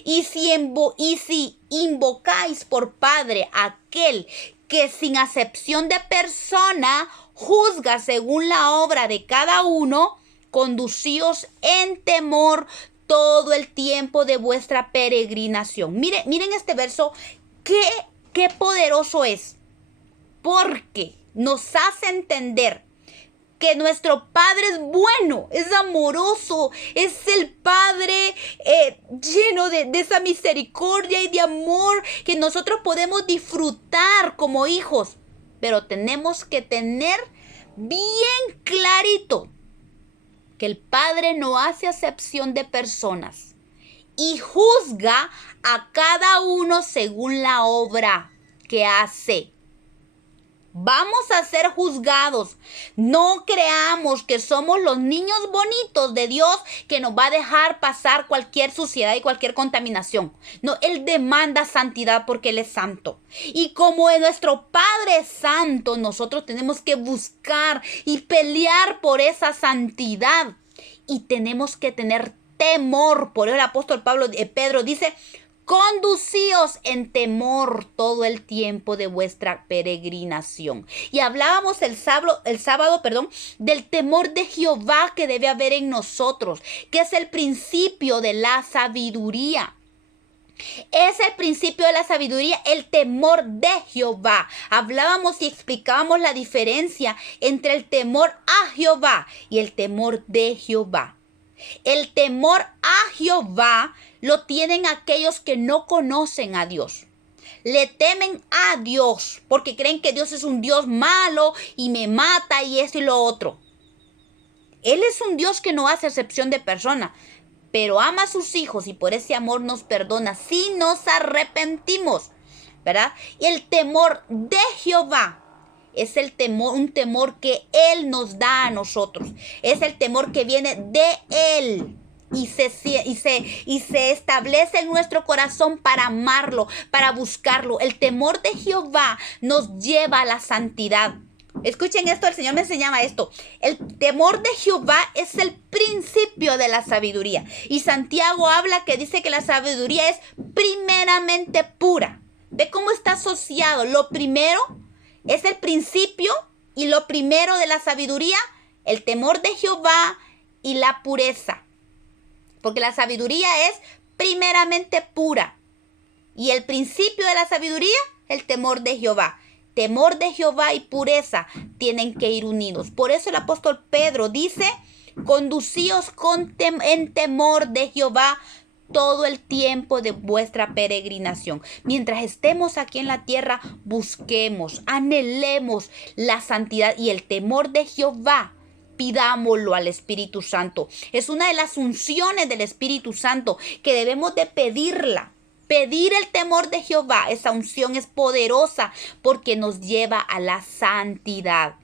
Y si invocáis por Padre aquel que sin acepción de persona juzga según la obra de cada uno, conducíos en temor todo el tiempo de vuestra peregrinación. Miren este verso, qué poderoso es, porque nos hace entender que nuestro Padre es bueno, es amoroso, es el Padre lleno de esa misericordia y de amor que nosotros podemos disfrutar como hijos. Pero tenemos que tener bien clarito que el Padre no hace acepción de personas y juzga a cada uno según la obra que hace. Vamos a ser juzgados. No creamos que somos los niños bonitos de Dios que nos va a dejar pasar cualquier suciedad y cualquier contaminación. No, Él demanda santidad porque Él es santo. Y como nuestro Padre es santo, nosotros tenemos que buscar y pelear por esa santidad. Y tenemos que tener temor. Por eso el apóstol Pedro dice, conducíos en temor todo el tiempo de vuestra peregrinación. Y hablábamos el sábado, del temor de Jehová que debe haber en nosotros, que es el principio de la sabiduría. Es el principio de la sabiduría, el temor de Jehová. Hablábamos y explicábamos la diferencia entre el temor a Jehová y el temor de Jehová. El temor a Jehová lo tienen aquellos que no conocen a Dios. Le temen a Dios porque creen que Dios es un Dios malo y me mata y esto y lo otro. Él es un Dios que no hace excepción de persona, pero ama a sus hijos y por ese amor nos perdona si nos arrepentimos, ¿verdad? Y el temor de Jehová es un temor que Él nos da a nosotros. Es el temor que viene de Él y se establece en nuestro corazón para amarlo, para buscarlo. El temor de Jehová nos lleva a la santidad. Escuchen esto, el Señor me enseñaba esto. El temor de Jehová es el principio de la sabiduría. Y Santiago habla que dice que la sabiduría es primeramente pura. ¿Ve cómo está asociado? Lo primero es el principio y lo primero de la sabiduría, el temor de Jehová y la pureza. Porque la sabiduría es primeramente pura. Y el principio de la sabiduría, el temor de Jehová. Temor de Jehová y pureza tienen que ir unidos. Por eso el apóstol Pedro dice, conducíos en temor de Jehová todo el tiempo de vuestra peregrinación. Mientras estemos aquí en la tierra, busquemos, anhelemos la santidad y el temor de Jehová. Pidámoslo al Espíritu Santo. Es una de las unciones del Espíritu Santo que debemos de pedirla. Pedir el temor de Jehová. Esa unción es poderosa porque nos lleva a la santidad.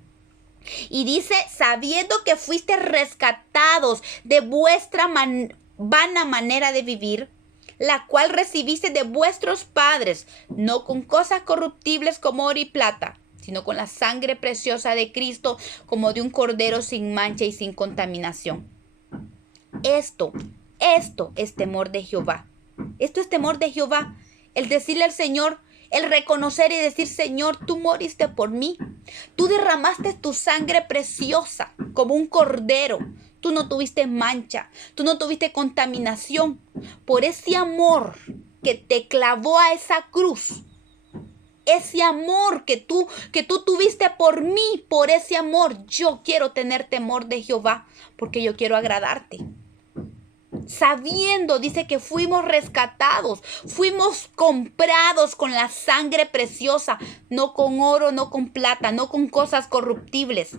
Y dice, sabiendo que fuiste rescatados de vuestra vana manera de vivir, la cual recibiste de vuestros padres, no con cosas corruptibles como oro y plata, sino con la sangre preciosa de Cristo, como de un cordero sin mancha y sin contaminación. Esto es temor de Jehová. Esto es temor de Jehová. El decirle al Señor, el reconocer y decir, Señor, tú moriste por mí. Tú derramaste tu sangre preciosa como un cordero. Tú no tuviste mancha, tú no tuviste contaminación. Por ese amor que te clavó a esa cruz, ese amor que tú tuviste por mí, por ese amor, yo quiero tener temor de Jehová, porque yo quiero agradarte. Sabiendo, dice que fuimos rescatados, fuimos comprados con la sangre preciosa, no con oro, no con plata, no con cosas corruptibles,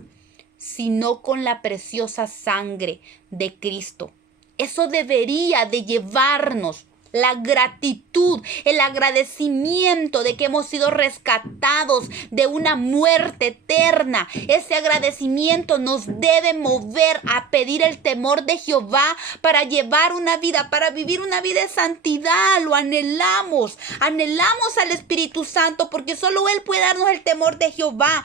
sino con la preciosa sangre de Cristo. Eso debería de llevarnos la gratitud, el agradecimiento de que hemos sido rescatados de una muerte eterna. Ese agradecimiento nos debe mover a pedir el temor de Jehová para llevar una vida, para vivir una vida de santidad. Lo anhelamos, anhelamos al Espíritu Santo, porque solo Él puede darnos el temor de Jehová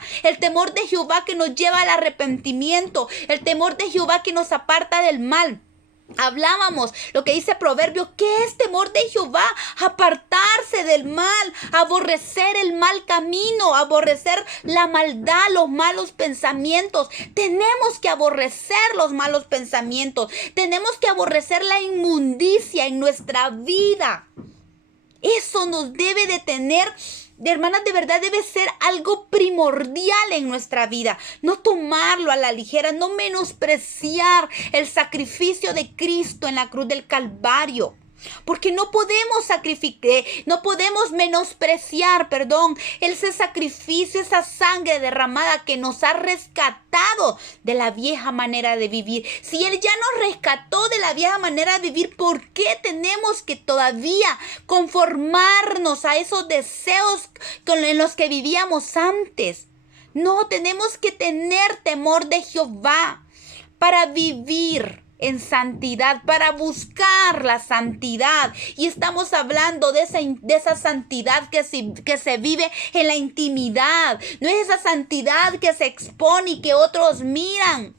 que nos lleva al arrepentimiento, el temor de Jehová que nos aparta del mal. Hablábamos lo que dice Proverbios, ¿qué es temor de Jehová? Apartarse del mal, aborrecer el mal camino, aborrecer la maldad, los malos pensamientos. Tenemos que aborrecer los malos pensamientos, tenemos que aborrecer la inmundicia en nuestra vida. Eso nos debe de tener, hermanas, de verdad debe ser algo primordial en nuestra vida. No tomarlo a la ligera, no menospreciar el sacrificio de Cristo en la cruz del Calvario. Porque no podemos menospreciar, ese sacrificio, esa sangre derramada que nos ha rescatado de la vieja manera de vivir. Si Él ya nos rescató de la vieja manera de vivir, ¿por qué tenemos que todavía conformarnos a esos deseos en los que vivíamos antes? No, tenemos que tener temor de Jehová para vivir en santidad, para buscar la santidad. Y estamos hablando de esa santidad que se vive en la intimidad. No es esa santidad que se expone y que otros miran.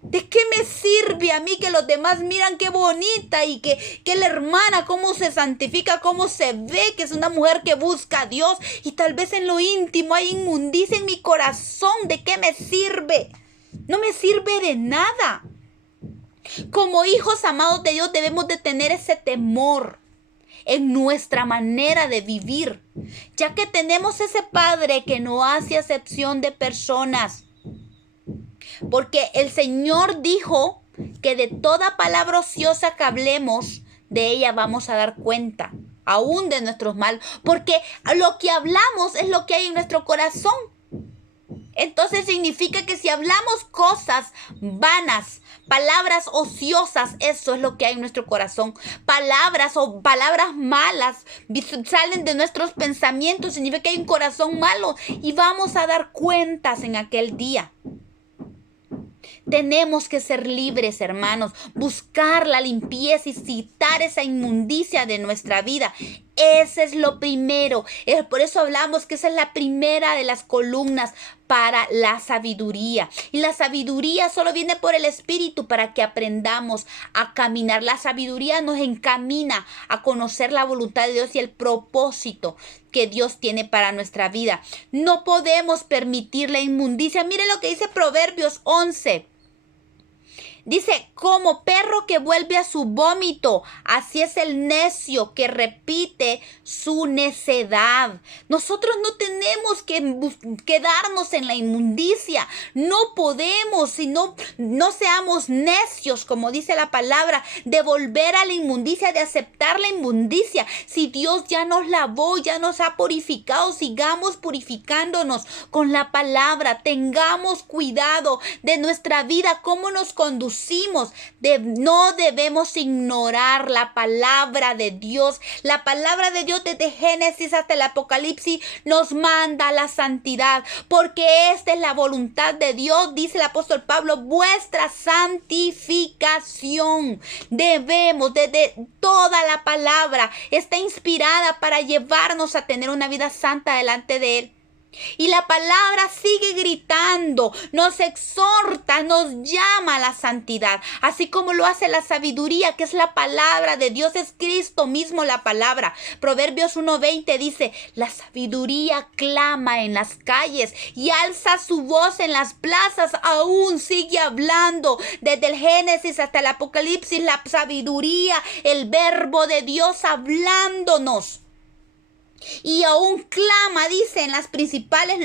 ¿De qué me sirve a mí que los demás miran qué bonita y que la hermana cómo se santifica, cómo se ve que es una mujer que busca a Dios, y tal vez en lo íntimo hay inmundicia en mi corazón? ¿De qué me sirve? No me sirve de nada. Como hijos amados de Dios debemos de tener ese temor en nuestra manera de vivir, ya que tenemos ese Padre que no hace acepción de personas. Porque el Señor dijo que de toda palabra ociosa que hablemos, de ella vamos a dar cuenta, aún de nuestros malos, porque lo que hablamos es lo que hay en nuestro corazón. Entonces significa que si hablamos cosas vanas, palabras ociosas, eso es lo que hay en nuestro corazón. Palabras malas salen de nuestros pensamientos, significa que hay un corazón malo y vamos a dar cuentas en aquel día. Tenemos que ser libres, hermanos, buscar la limpieza y quitar esa inmundicia de nuestra vida. Ese es lo primero. Por eso hablamos que esa es la primera de las columnas para la sabiduría. Y la sabiduría solo viene por el Espíritu para que aprendamos a caminar. La sabiduría nos encamina a conocer la voluntad de Dios y el propósito que Dios tiene para nuestra vida. No podemos permitir la inmundicia. Mire lo que dice Proverbios 11. Dice, como perro que vuelve a su vómito, así es el necio que repite su necedad. Nosotros no tenemos que quedarnos en la inmundicia. No podemos, si no seamos necios, como dice la palabra, de volver a la inmundicia, de aceptar la inmundicia. Si Dios ya nos lavó, ya nos ha purificado, sigamos purificándonos con la palabra. Tengamos cuidado de nuestra vida, cómo nos conducimos. No debemos ignorar la palabra de Dios. La palabra de Dios desde Génesis hasta el Apocalipsis nos manda a la santidad, porque esta es la voluntad de Dios, dice el apóstol Pablo, vuestra santificación. Debemos, desde toda la palabra está inspirada para llevarnos a tener una vida santa delante de Él. Y la palabra sigue gritando, nos exhorta, nos llama a la santidad, así como lo hace la sabiduría, que es la palabra de Dios, es Cristo mismo la palabra. Proverbios 1:20 dice, la sabiduría clama en las calles y alza su voz en las plazas, aún sigue hablando. Desde el Génesis hasta el Apocalipsis, la sabiduría, el verbo de Dios hablándonos. Y aún clama, dice, en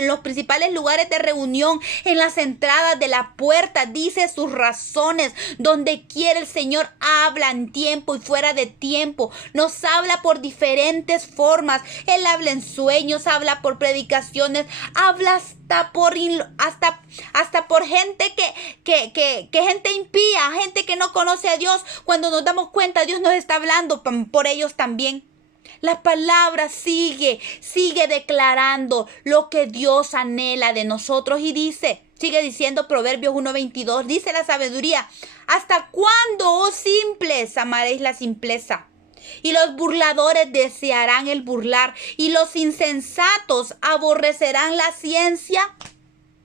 los principales lugares de reunión, en las entradas de la puerta, dice sus razones. Donde quiere el Señor habla en tiempo y fuera de tiempo. Nos habla por diferentes formas. Él habla en sueños, habla por predicaciones, habla hasta por gente que gente impía, gente que no conoce a Dios. Cuando nos damos cuenta, Dios nos está hablando por ellos también. La palabra sigue declarando lo que Dios anhela de nosotros y sigue diciendo Proverbios 1:22, dice la sabiduría, ¿hasta cuándo, oh simples, amaréis la simpleza? Y los burladores desearán el burlar, y los insensatos aborrecerán la ciencia.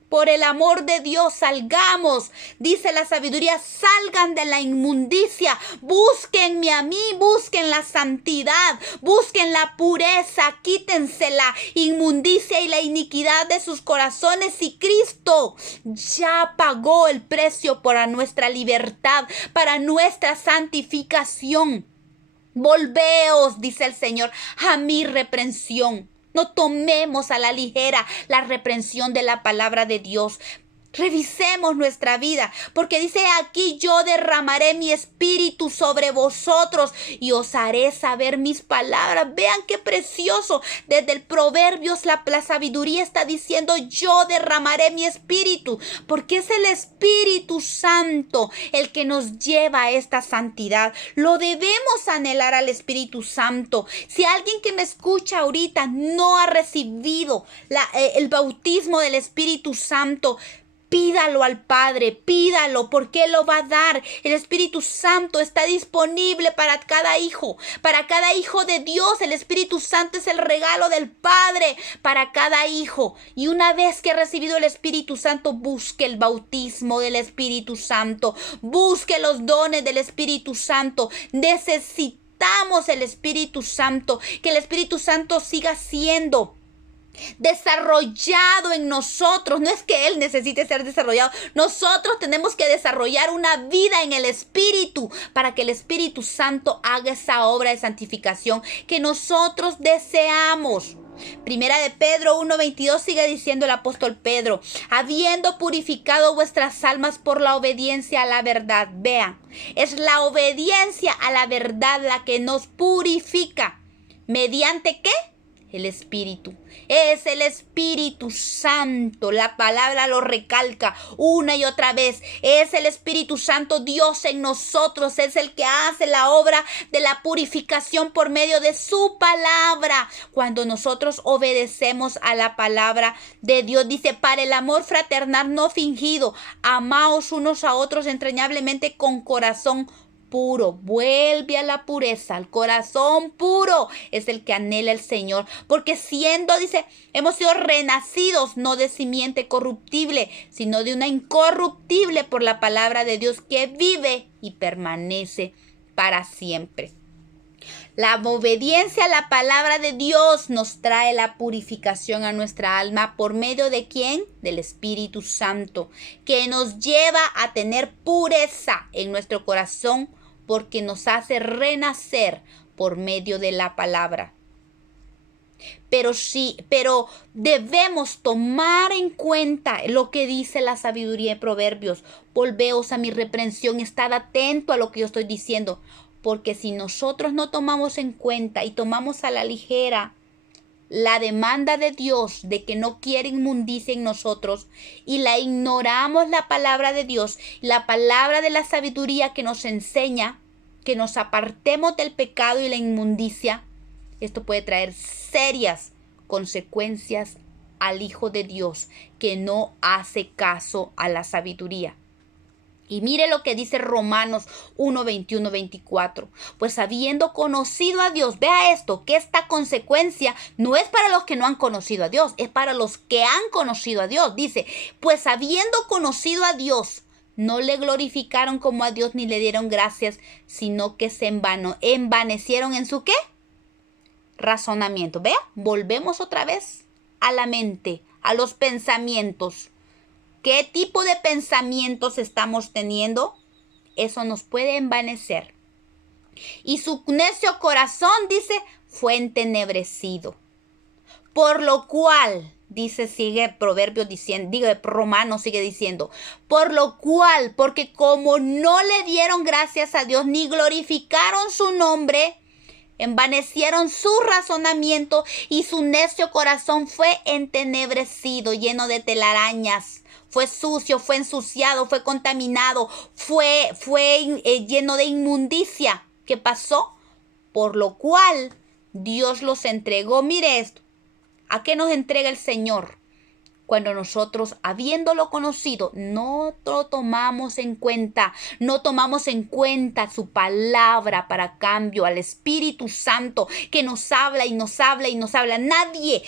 Por el amor de Dios, salgamos, dice la sabiduría, salgan de la inmundicia, búsquenme a mí, busquen la santidad, busquen la pureza, quítense la inmundicia y la iniquidad de sus corazones, y Cristo ya pagó el precio para nuestra libertad, para nuestra santificación. Volveos, dice el Señor, a mi reprensión. No tomemos a la ligera la reprensión de la palabra de Dios. Revisemos nuestra vida, porque dice aquí, yo derramaré mi espíritu sobre vosotros y os haré saber mis palabras. Vean qué precioso. Desde el Proverbios la sabiduría está diciendo, yo derramaré mi espíritu, porque es el Espíritu Santo el que nos lleva a esta santidad. Lo debemos anhelar al Espíritu Santo. Si alguien que me escucha ahorita no ha recibido el bautismo del Espíritu Santo, pídalo al Padre, pídalo, porque Él lo va a dar. El Espíritu Santo está disponible para cada hijo de Dios. El Espíritu Santo es el regalo del Padre para cada hijo. Y una vez que ha recibido el Espíritu Santo, busque el bautismo del Espíritu Santo, busque los dones del Espíritu Santo. Necesitamos el Espíritu Santo, que el Espíritu Santo siga siendo desarrollado en nosotros. No es que Él necesite ser desarrollado, nosotros tenemos que desarrollar una vida en el Espíritu para que el Espíritu Santo haga esa obra de santificación que nosotros deseamos. Primera de Pedro 1:22 sigue diciendo el apóstol Pedro, habiendo purificado vuestras almas por la obediencia a la verdad. Vean, es la obediencia a la verdad la que nos purifica. ¿Mediante qué? El Espíritu. Es el Espíritu Santo. La palabra lo recalca una y otra vez. Es el Espíritu Santo, Dios en nosotros. Es el que hace la obra de la purificación por medio de su palabra. Cuando nosotros obedecemos a la palabra de Dios, dice, para el amor fraternal no fingido, amaos unos a otros entrañablemente con corazón puro. Vuelve a la pureza. El corazón puro es el que anhela el Señor, porque dice, hemos sido renacidos no de simiente corruptible, sino de una incorruptible por la palabra de Dios que vive y permanece para siempre. La obediencia a la palabra de Dios nos trae la purificación a nuestra alma. ¿Por medio de quién? Del Espíritu Santo, que nos lleva a tener pureza en nuestro corazón porque nos hace renacer por medio de la palabra. Pero debemos tomar en cuenta lo que dice la sabiduría de Proverbios. Volveos a mi reprensión, estad atento a lo que yo estoy diciendo. Porque si nosotros no tomamos en cuenta y tomamos a la ligera la demanda de Dios de que no quiere inmundicia en nosotros y la ignoramos la palabra de Dios, la palabra de la sabiduría que nos enseña que nos apartemos del pecado y la inmundicia, esto puede traer serias consecuencias al Hijo de Dios que no hace caso a la sabiduría. Y mire lo que dice Romanos 1, 21, 24. Pues habiendo conocido a Dios, vea esto, que esta consecuencia no es para los que no han conocido a Dios, es para los que han conocido a Dios. Dice, pues habiendo conocido a Dios, no le glorificaron como a Dios ni le dieron gracias, sino que se envanecieron en su ¿qué? Razonamiento. Vea, volvemos otra vez a la mente, a los pensamientos. ¿Qué tipo de pensamientos estamos teniendo? Eso nos puede envanecer. Y su necio corazón, dice, fue entenebrecido. Por lo cual, sigue Proverbios diciendo, Romanos sigue diciendo, por lo cual, porque como no le dieron gracias a Dios ni glorificaron su nombre, envanecieron su razonamiento y su necio corazón fue entenebrecido, lleno de telarañas. Fue sucio, fue ensuciado, fue contaminado, fue lleno de inmundicia. ¿Qué pasó? Por lo cual Dios los entregó. Mire esto. ¿A qué nos entrega el Señor? Cuando nosotros, habiéndolo conocido, no lo tomamos en cuenta, no tomamos en cuenta su palabra para cambio al Espíritu Santo que nos habla y nos habla y nos habla. Nadie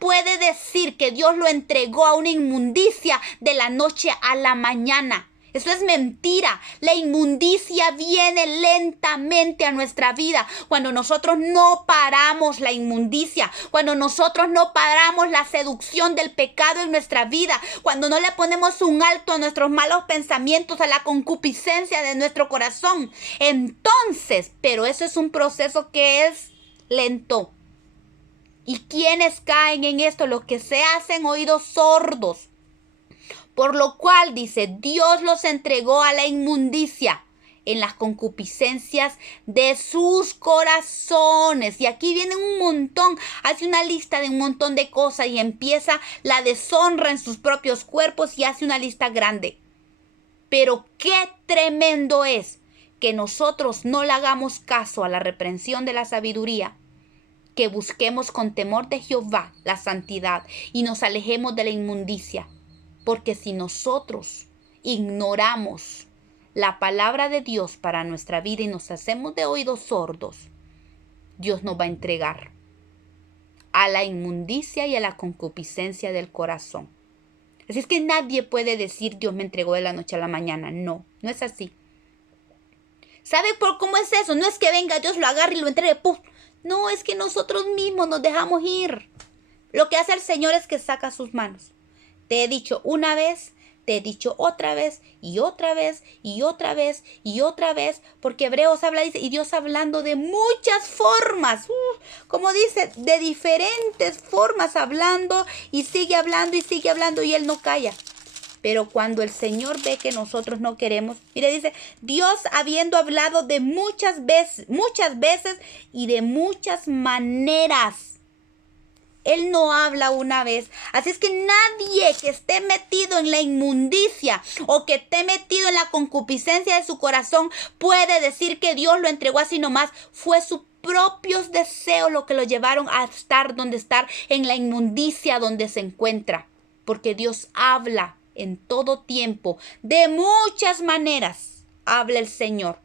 puede decir que Dios lo entregó a una inmundicia de la noche a la mañana. Eso es mentira. La inmundicia viene lentamente a nuestra vida cuando nosotros no paramos la inmundicia, cuando nosotros no paramos la seducción del pecado en nuestra vida, cuando no le ponemos un alto a nuestros malos pensamientos, a la concupiscencia de nuestro corazón. Entonces, pero eso es un proceso que es lento. ¿Y quiénes caen en esto? Los que se hacen oídos sordos. Por lo cual, dice, Dios los entregó a la inmundicia en las concupiscencias de sus corazones. Y aquí viene un montón, hace una lista de un montón de cosas y empieza la deshonra en sus propios cuerpos y hace una lista grande. Pero qué tremendo es que nosotros no le hagamos caso a la reprensión de la sabiduría, que busquemos con temor de Jehová la santidad y nos alejemos de la inmundicia. Porque si nosotros ignoramos la palabra de Dios para nuestra vida y nos hacemos de oídos sordos, Dios nos va a entregar a la inmundicia y a la concupiscencia del corazón. Así es que nadie puede decir Dios me entregó de la noche a la mañana. No, no es así. ¿Sabe por cómo es eso? No es que venga Dios, lo agarre y lo entregue. ¡Puf! No, es que nosotros mismos nos dejamos ir. Lo que hace el Señor es que saca sus manos. Te he dicho una vez, te he dicho otra vez y otra vez y otra vez y otra vez, porque Hebreos habla, dice, y Dios hablando de muchas formas, como dice, de diferentes formas hablando y sigue hablando y Él no calla. Pero cuando el Señor ve que nosotros no queremos, mire, dice, Dios habiendo hablado de muchas veces y de muchas maneras. Él no habla una vez. Así es que nadie que esté metido en la inmundicia o que esté metido en la concupiscencia de su corazón puede decir que Dios lo entregó así nomás. Fue sus propios deseos lo que lo llevaron a estar en la inmundicia donde se encuentra. Porque Dios habla en todo tiempo. De muchas maneras habla el Señor.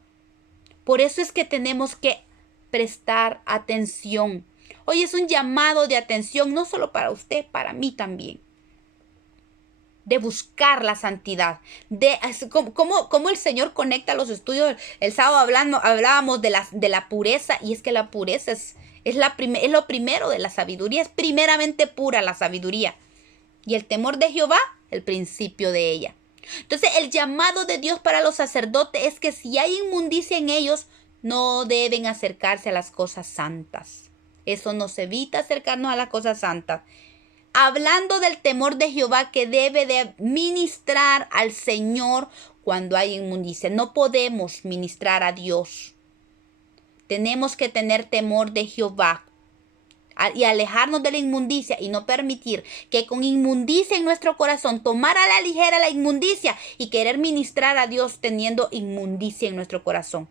Por eso es que tenemos que prestar atención. Hoy es un llamado de atención, no solo para usted, para mí también. de buscar la santidad, de cómo el Señor conecta los estudios. El sábado hablábamos de la pureza, y es que la pureza es lo primero de la sabiduría, es primeramente pura la sabiduría. Y el temor de Jehová, el principio de ella. Entonces, el llamado de Dios para los sacerdotes es que si hay inmundicia en ellos, no deben acercarse a las cosas santas. Eso nos evita acercarnos a las cosas santas. Hablando del temor de Jehová que debe de ministrar al Señor cuando hay inmundicia. No podemos ministrar a Dios. Tenemos que tener temor de Jehová y alejarnos de la inmundicia y no permitir que con inmundicia en nuestro corazón tomar a la ligera la inmundicia y querer ministrar a Dios teniendo inmundicia en nuestro corazón.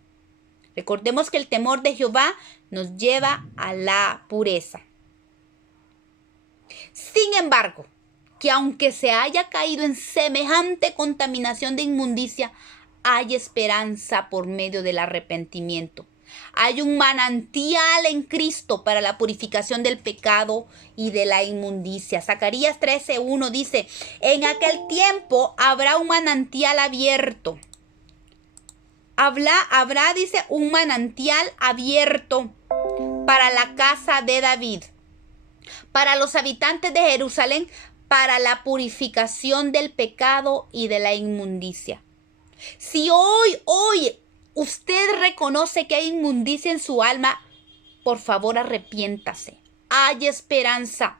Recordemos que el temor de Jehová nos lleva a la pureza. Sin embargo, que aunque se haya caído en semejante contaminación de inmundicia, hay esperanza por medio del arrepentimiento. Hay un manantial en Cristo para la purificación del pecado y de la inmundicia. Zacarías 13:1 dice, en aquel tiempo habrá un manantial abierto. Habrá, dice, un manantial abierto para la casa de David, para los habitantes de Jerusalén, para la purificación del pecado y de la inmundicia. Si hoy usted reconoce que hay inmundicia en su alma, por favor arrepiéntase. Hay esperanza.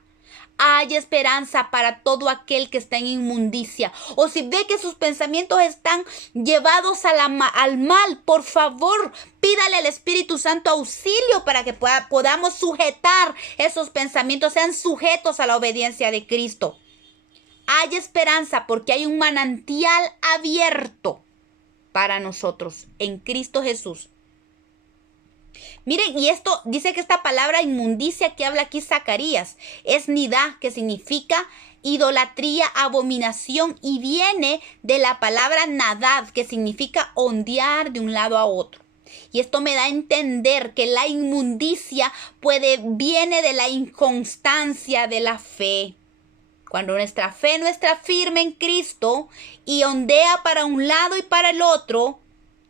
Hay esperanza para todo aquel que está en inmundicia. O si ve que sus pensamientos están llevados al mal, por favor, pídale al Espíritu Santo auxilio para que podamos sujetar esos pensamientos, sean sujetos a la obediencia de Cristo. Hay esperanza porque hay un manantial abierto para nosotros en Cristo Jesús. Miren, y esto dice que esta palabra inmundicia que habla aquí Zacarías es nidá, que significa idolatría, abominación, y viene de la palabra nadad, que significa ondear de un lado a otro. Y esto me da a entender que la inmundicia viene de la inconstancia de la fe. Cuando nuestra fe no está firme en Cristo y ondea para un lado y para el otro,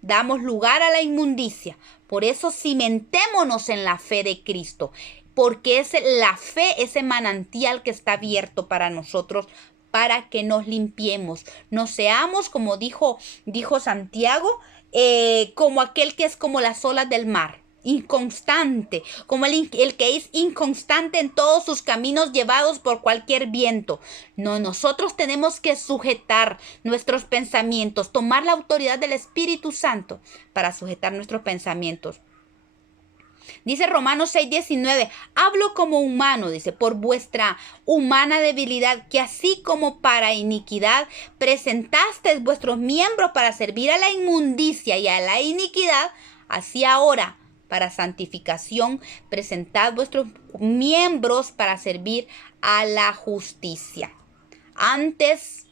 damos lugar a la inmundicia. Por eso cimentémonos en la fe de Cristo, porque es la fe, ese manantial que está abierto para nosotros, para que nos limpiemos. No seamos, como dijo Santiago, como aquel que es como las olas del mar, inconstante, como el que es inconstante en todos sus caminos, llevados por cualquier viento. No, nosotros tenemos que sujetar nuestros pensamientos, tomar la autoridad del Espíritu Santo para sujetar nuestros pensamientos. Dice Romanos 6:19, hablo como humano, dice, por vuestra humana debilidad, que así como para iniquidad presentasteis vuestros miembros para servir a la inmundicia y a la iniquidad, así ahora para santificación presentad vuestros miembros para servir a la justicia. Antes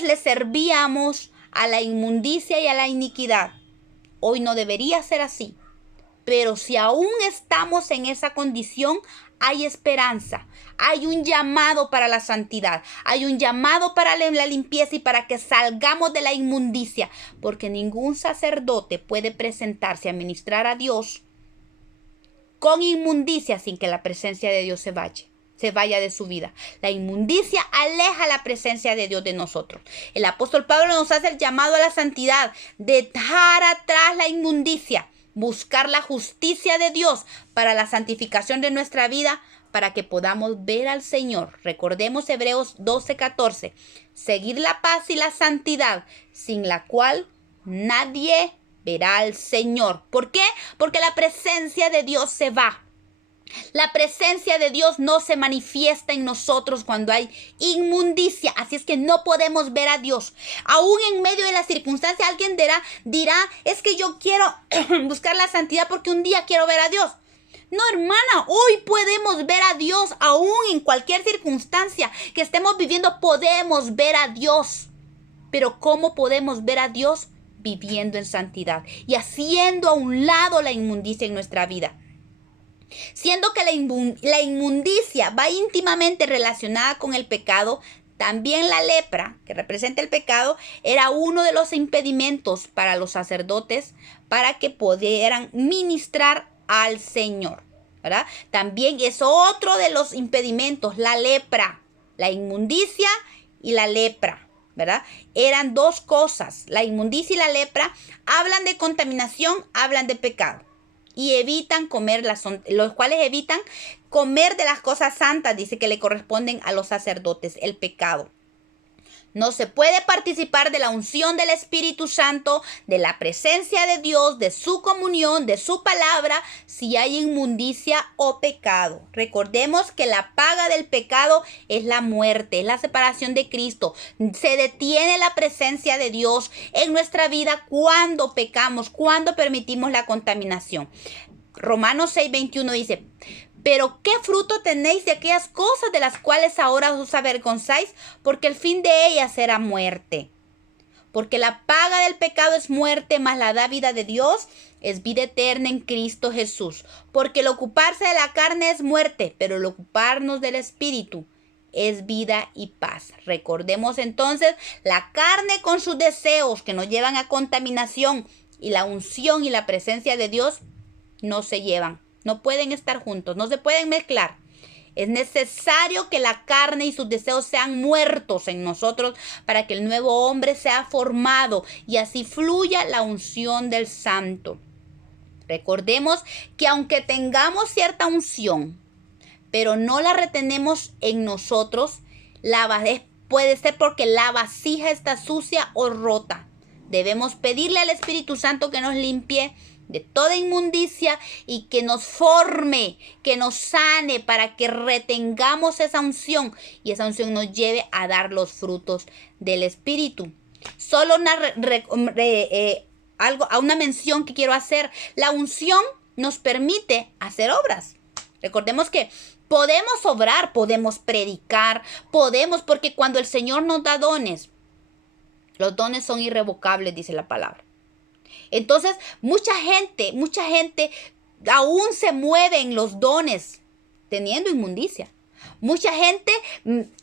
le servíamos a la inmundicia y a la iniquidad. Hoy no debería ser así. Pero si aún estamos en esa condición, hay esperanza. Hay un llamado para la santidad. Hay un llamado para la limpieza y para que salgamos de la inmundicia. Porque ningún sacerdote puede presentarse a ministrar a Dios con inmundicia sin que la presencia de Dios se vaya de su vida. La inmundicia aleja la presencia de Dios de nosotros. El apóstol Pablo nos hace el llamado a la santidad, dejar atrás la inmundicia, buscar la justicia de Dios para la santificación de nuestra vida, para que podamos ver al Señor. Recordemos Hebreos 12:14. Seguir la paz y la santidad, sin la cual nadie verá al Señor. ¿Por qué? Porque la presencia de Dios se va. La presencia de Dios no se manifiesta en nosotros cuando hay inmundicia. Así es que no podemos ver a Dios. Aún en medio de la circunstancia, alguien dirá, es que yo quiero buscar la santidad porque un día quiero ver a Dios. No, hermana, hoy podemos ver a Dios. Aún en cualquier circunstancia que estemos viviendo, podemos ver a Dios. Pero ¿cómo podemos ver a Dios? Viviendo en santidad y haciendo a un lado la inmundicia en nuestra vida. Siendo que la inmundicia va íntimamente relacionada con el pecado, También la lepra, que representa el pecado, era uno de los impedimentos para los sacerdotes para que pudieran ministrar al Señor, ¿verdad? También es otro de los impedimentos, la lepra, la inmundicia y la lepra, ¿verdad? Eran dos cosas, la inmundicia y la lepra hablan de contaminación, hablan de pecado. Y evitan comer, los cuales evitan comer de las cosas santas, dice que le corresponden a los sacerdotes, el pecado. No se puede participar de la unción del Espíritu Santo, de la presencia de Dios, de su comunión, de su palabra, si hay inmundicia o pecado. Recordemos que la paga del pecado es la muerte, es la separación de Cristo. Se detiene la presencia de Dios en nuestra vida cuando pecamos, cuando permitimos la contaminación. Romanos 6:21 dice: pero ¿qué fruto tenéis de aquellas cosas de las cuales ahora os avergonzáis? Porque el fin de ellas será muerte. Porque la paga del pecado es muerte, mas la dávida de Dios es vida eterna en Cristo Jesús. Porque el ocuparse de la carne es muerte, pero el ocuparnos del Espíritu es vida y paz. Recordemos entonces la carne con sus deseos que nos llevan a contaminación, y la unción y la presencia de Dios no se llevan. No pueden estar juntos, no se pueden mezclar. Es necesario que la carne y sus deseos sean muertos en nosotros para que el nuevo hombre sea formado y así fluya la unción del Santo. Recordemos que aunque tengamos cierta unción, pero no la retenemos en nosotros, puede ser porque la vasija está sucia o rota. Debemos pedirle al Espíritu Santo que nos limpie de toda inmundicia y que nos forme, que nos sane para que retengamos esa unción y esa unción nos lleve a dar los frutos del Espíritu. Solo una mención que quiero hacer. La unción nos permite hacer obras. Recordemos que podemos obrar, podemos predicar, porque cuando el Señor nos da dones, los dones son irrevocables, dice la palabra. Entonces, mucha gente aún se mueve en los dones teniendo inmundicia. Mucha gente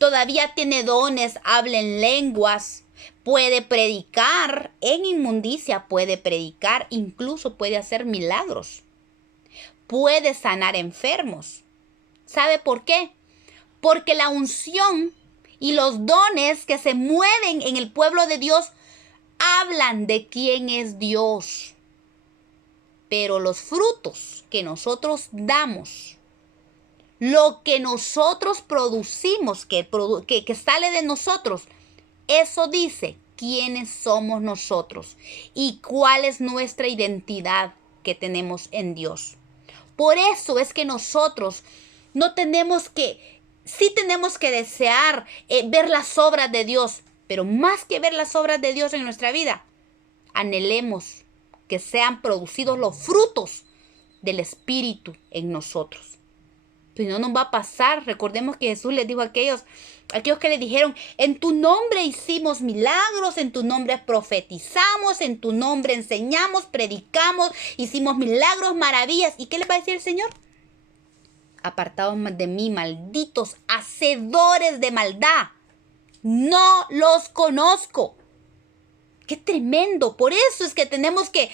todavía tiene dones, habla en lenguas, puede predicar en inmundicia, puede predicar, incluso puede hacer milagros, puede sanar enfermos. ¿Sabe por qué? Porque la unción y los dones que se mueven en el pueblo de Dios hablan de quién es Dios. Pero los frutos que nosotros damos, lo que nosotros producimos, que sale de nosotros, eso dice quiénes somos nosotros y cuál es nuestra identidad que tenemos en Dios. Por eso es que nosotros sí tenemos que desear ver las obras de Dios. Pero más que ver las obras de Dios en nuestra vida, anhelemos que sean producidos los frutos del Espíritu en nosotros. Pues no nos va a pasar. Recordemos que Jesús les dijo a aquellos que le dijeron: en tu nombre hicimos milagros, en tu nombre profetizamos, en tu nombre enseñamos, predicamos, hicimos milagros, maravillas. ¿Y qué les va a decir el Señor? Apartados de mí, malditos, hacedores de maldad. No los conozco. ¡Qué tremendo! Por eso es que tenemos que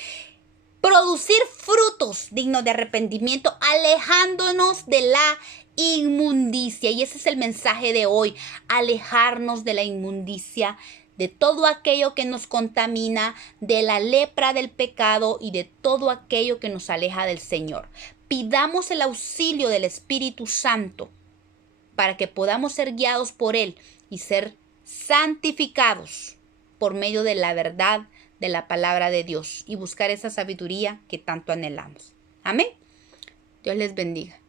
producir frutos dignos de arrepentimiento, alejándonos de la inmundicia. Y ese es el mensaje de hoy: alejarnos de la inmundicia, de todo aquello que nos contamina, de la lepra del pecado y de todo aquello que nos aleja del Señor. Pidamos el auxilio del Espíritu Santo para que podamos ser guiados por Él y ser santificados por medio de la verdad de la palabra de Dios y buscar esa sabiduría que tanto anhelamos. Amén. Dios les bendiga.